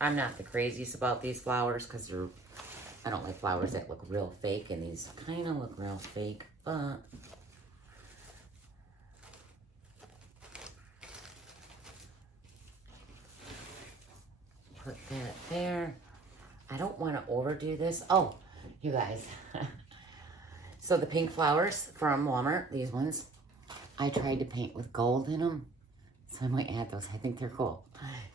I'm not the craziest about these flowers because I don't like flowers that look real fake, and these kind of look real fake, but put that there. I don't want to overdo this. Oh, you guys. So the pink flowers from Walmart, these ones, I tried to paint with gold in them. So I might add those. I think they're cool.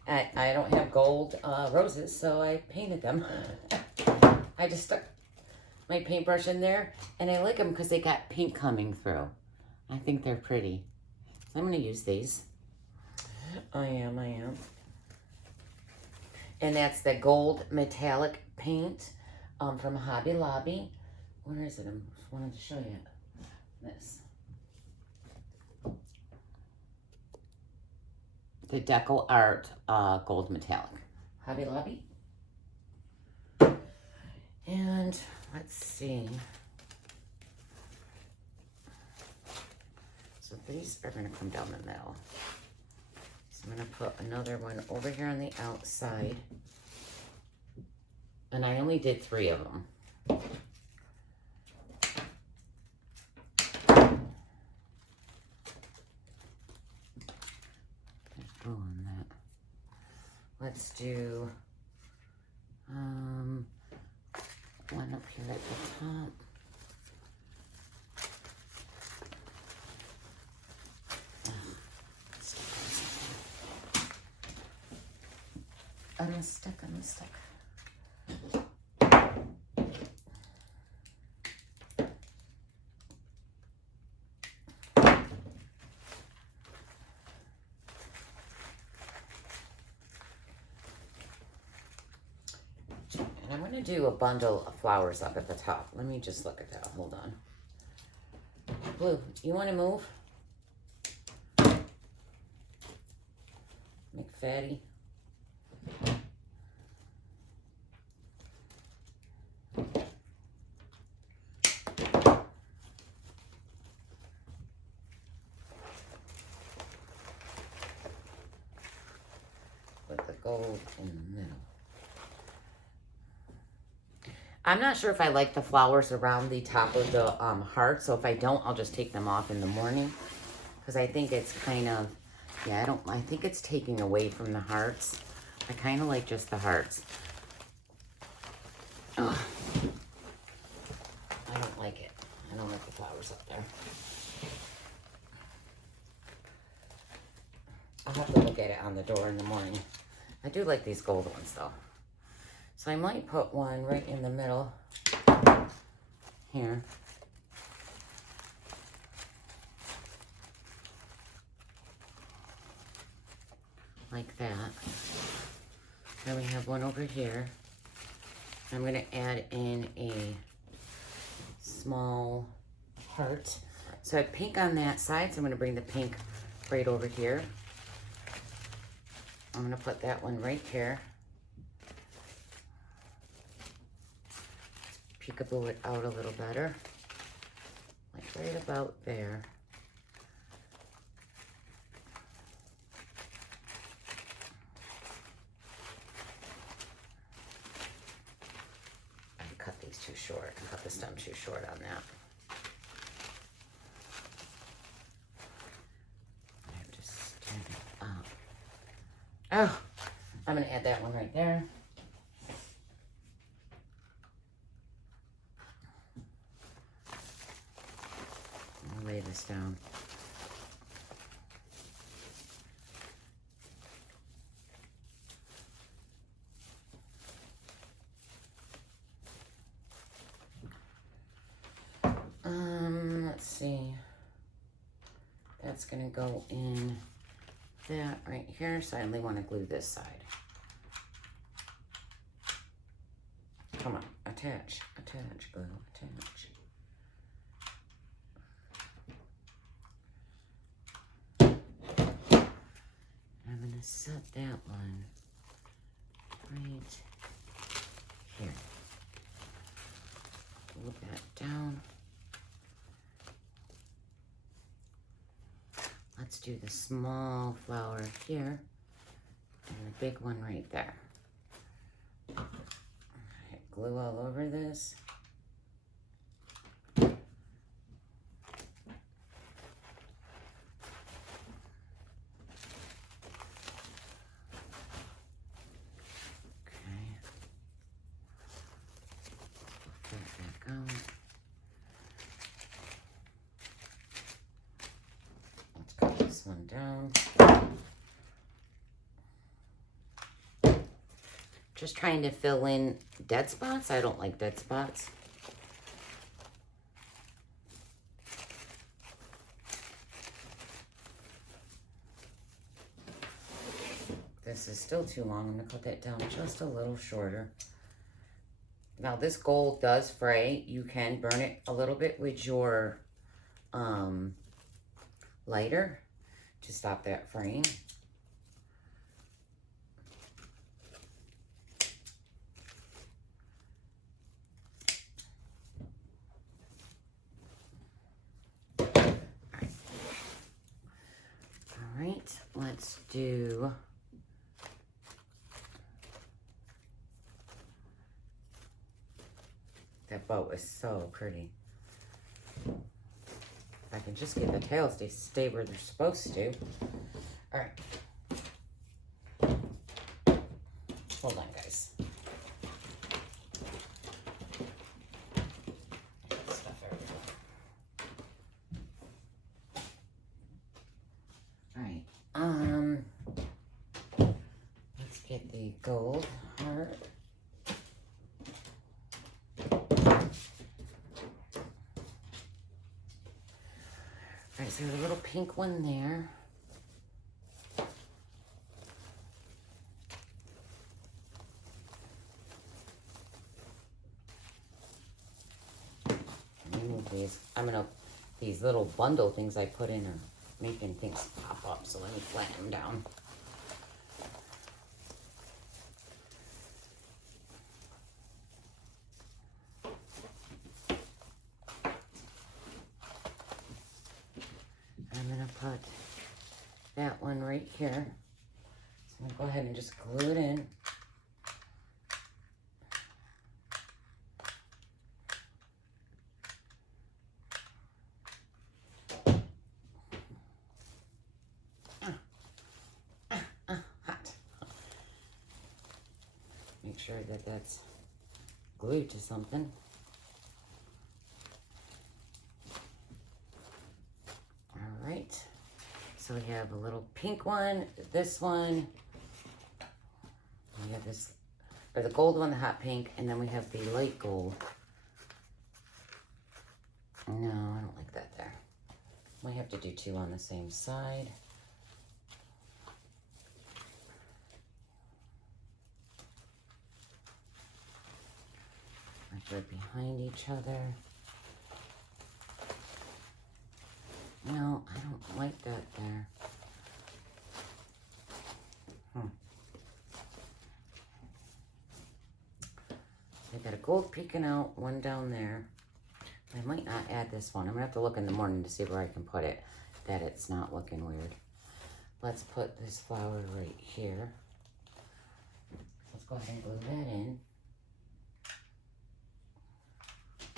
I don't have gold roses, so I painted them. I just stuck my paintbrush in there, and I like them because they got pink coming through. I think they're pretty. So I'm going to use these. I am. And that's the gold metallic paint from Hobby Lobby. Where is it? I just wanted to show you this. The Deco Art Gold Metallic. Hobby Lobby. And let's see. So these are going to come down the middle. So I'm going to put another one over here on the outside. And I only did 3 of them. On that. Let's do one up here at the top. I'm stuck. I'm going to do a bundle of flowers up at the top. Let me just look at that. Hold on. Blue, you want to move? McFatty. Put the gold in the middle. I'm not sure if I like the flowers around the top of the heart, so if I don't, I'll just take them off in the morning. Because I think it's kind of, yeah, I think it's taking away from the hearts. I kind of like just the hearts. Ugh. I don't like it. I don't like the flowers up there. I'll have to look at it on the door in the morning. I do like these gold ones though. So I might put one right in the middle here. Like that. Then we have one over here. I'm going to add in a small heart. So I have pink on that side, so I'm going to bring the pink right over here. I'm going to put that one right here. Peekaboo it out a little better, like right about there. I cut these too short. I cut the stem too short on that. I have to stand it up. that one right there. I'll lay this down. Let's see. That's gonna go in that right here, so I only want to glue this side. Come on, attach, attach, glue, attach. I'm gonna set that one right here. Glue that down. Let's do the small flower here and the big one right there. All right, glue all over this. Okay. Put that back on. This one down. Just trying to fill in dead spots. I don't like dead spots. This is still too long. I'm going to cut that down just a little shorter. Now this gold does fray. You can burn it a little bit with your lighter to stop that fraying. All right, let's do that bow is so pretty. If I can just get the tails to stay where they're supposed to. All right. Hold on, guys. Stuff everywhere. All right. Let's get the gold heart. All right, so there's a little pink one there. Remove these. These little bundle things I put in are making things pop up, so let me flatten them down. I'm gonna put that one right here. So I'm gonna go ahead and just glue it in. Hot. Make sure that that's glued to something. All right, so we have a little pink one, this one, we have this, or the gold one, the hot pink, and then we have the light gold. No, I don't like that there. We have to do two on the same side. Like right behind each other. No, I don't like that there. I got a gold peeking out, one down there. I might not add this one. I'm gonna have to look in the morning to see where I can put it, that it's not looking weird. Let's put this flower right here. Let's go ahead and glue that in.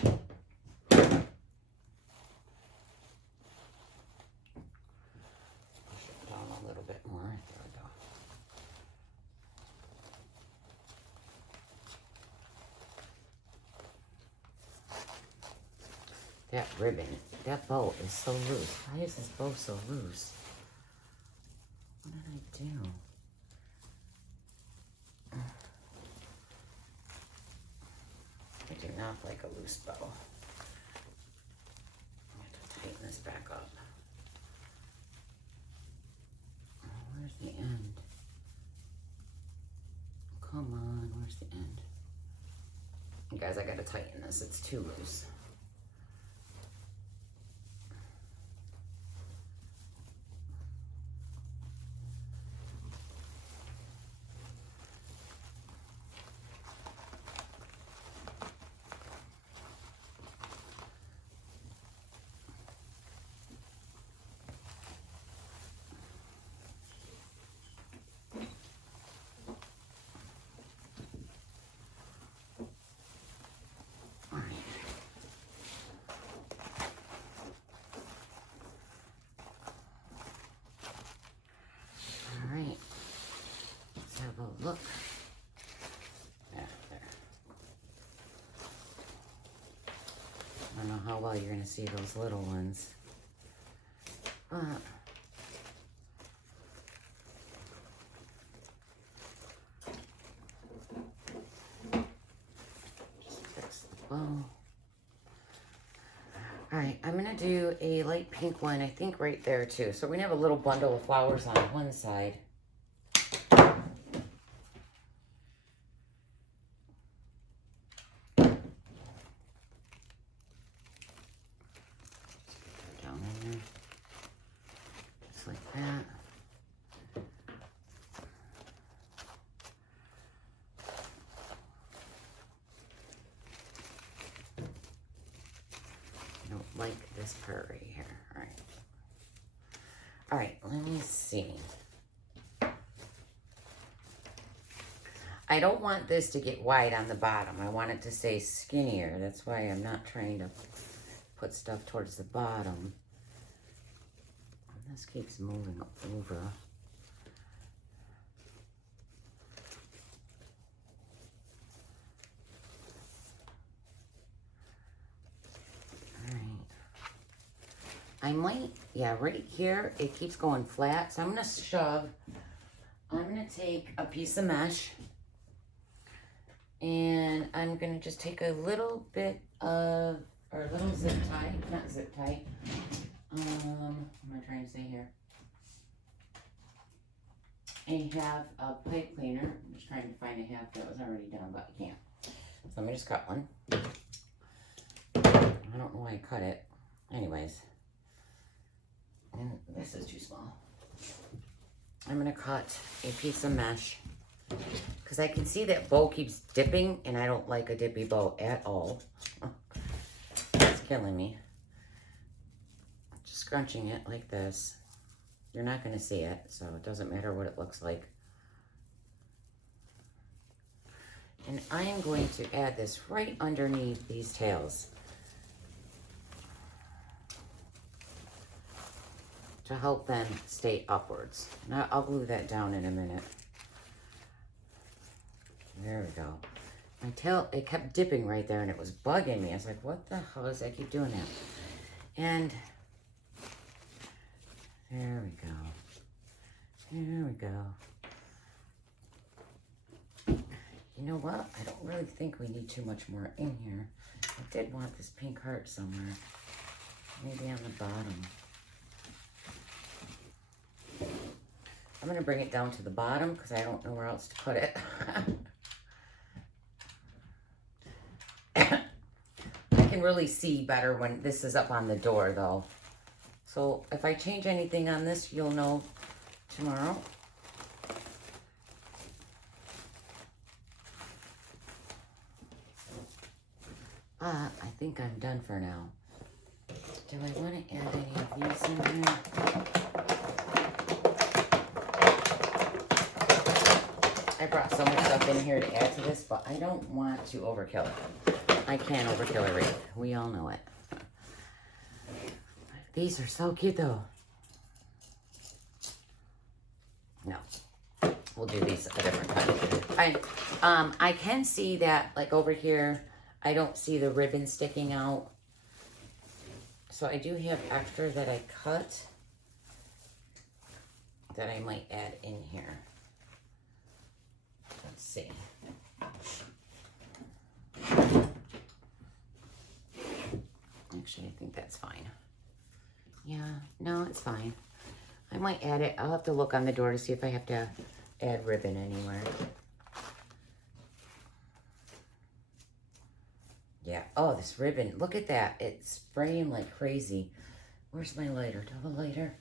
Push it down a little bit more. There we go. That ribbon, that bow is so loose. Why is this bow so loose? What did I do? I do not like a loose bow. I have to tighten this back up. Oh, where's the end? Come on, where's the end? You guys, I gotta tighten this. It's too loose. Look. Yeah, there. I don't know how well you're going to see those little ones. Just fix the bow. Alright, I'm going to do a light pink one, I think right there too. So we're going to have a little bundle of flowers on one side. Like this part right here. All right, let me see. I don't want this to get wide on the bottom. I want it to stay skinnier. That's why I'm not trying to put stuff towards the bottom. This keeps moving over. I might, yeah, right here, it keeps going flat. So I'm going to shove. I'm going to take a piece of mesh. And I'm going to just take a little bit of, or a little zip tie. Not zip tie. What am I trying to say here? I have a pipe cleaner. I'm just trying to find a half that was already done, but I can't. So let me just cut one. I don't know why I cut it. Anyways. And this is too small. I'm going to cut a piece of mesh because I can see that bow keeps dipping and I don't like a dippy bow at all. It's killing me. Just scrunching it like this. You're not going to see it, so it doesn't matter what it looks like. And I am going to add this right underneath these tails to help them stay upwards. Now I'll glue that down in a minute. There we go. My tail, it kept dipping right there and it was bugging me. I was like, what the hell does that keep doing that? And there we go. There we go. You know what? I don't really think we need too much more in here. I did want this pink heart somewhere. Maybe on the bottom. I'm going to bring it down to the bottom because I don't know where else to put it. I can really see better when this is up on the door though. So if I change anything on this, you'll know tomorrow. I think I'm done for now. Do I want to add any of these in here? I brought so much stuff in here to add to this, but I don't want to overkill it. I can't overkill a wreath. We all know it. These are so cute though. No, we'll do these a different time. I can see that like over here, I don't see the ribbon sticking out. So I do have extra that I cut that I might add in here. Let's see. Actually, I think that's fine. Yeah, no, it's fine. I might add it. I'll have to look on the door to see if I have to add ribbon anywhere. Yeah. Oh, this ribbon. Look at that. It's spraying like crazy. Where's my lighter? Do I have a lighter?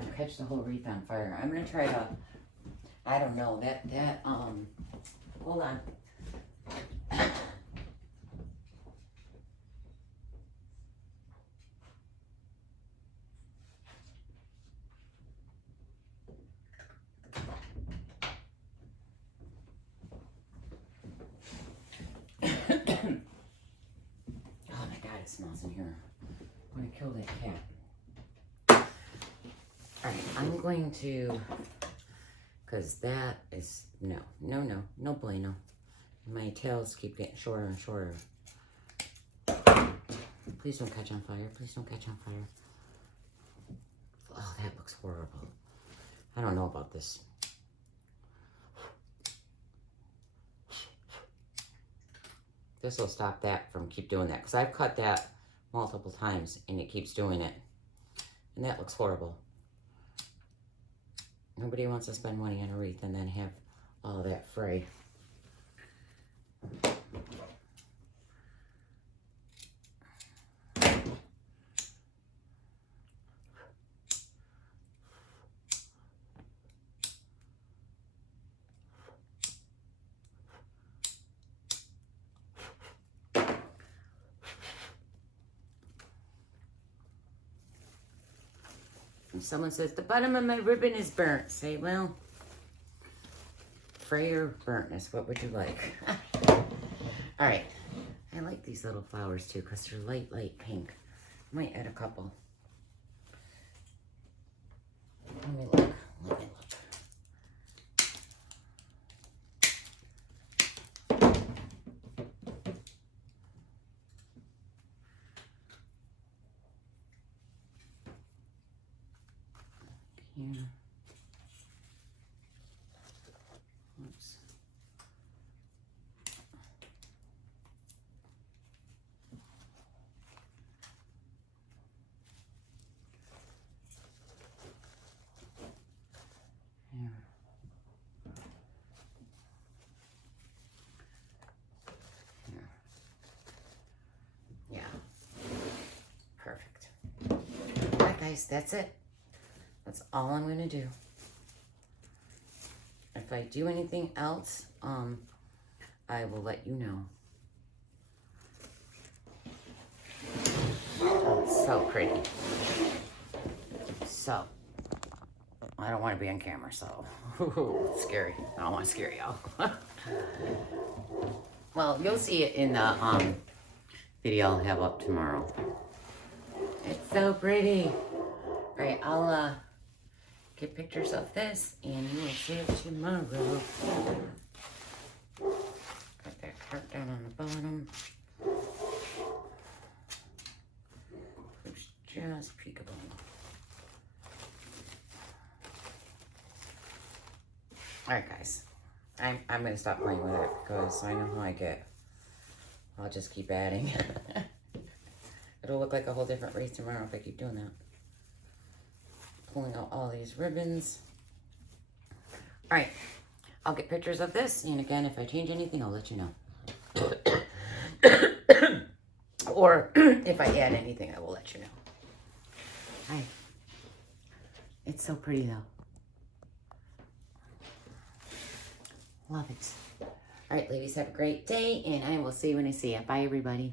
I'll catch the whole wreath on fire. I'm going to try to, I don't know, hold on. Oh my God, it smells in here. I'm going to kill that cat. All right, I'm going to, because that is, no bueno. My tails keep getting shorter and shorter. Please don't catch on fire. Please don't catch on fire. Oh, that looks horrible. I don't know about this. This will stop that from keep doing that, because I've cut that multiple times and it keeps doing it. And that looks horrible. Nobody wants to spend money on a wreath and then have all that fray. If someone says, the bottom of my ribbon is burnt, say, well, fray or burntness, what would you like? All right. I like these little flowers too because they're light pink. Might add a couple. Let me look. Here. Oops. Here. Here. Yeah. Perfect. All right, guys, that's it. That's all I'm gonna do. If I do anything else, I will let you know. Oh, it's so pretty. So, I don't want to be on camera, so it's scary. I don't want to scare y'all. Well, you'll see it in the video I'll have up tomorrow. It's so pretty. All right, I'll get pictures of this, and you will see it tomorrow. Got that heart down on the bottom. It's just peekaboo. All right, guys. I'm gonna stop playing with it because I know how I get. I'll just keep adding. It'll look like a whole different wreath tomorrow if I keep doing that. Pulling out all these ribbons. All right, I'll get pictures of this, and again, if I change anything, I'll let you know. Or if I add anything, I will let you know. Hi. It's so pretty, though. Love it. All right, ladies, have a great day, and I will see you when I see you. Bye, everybody.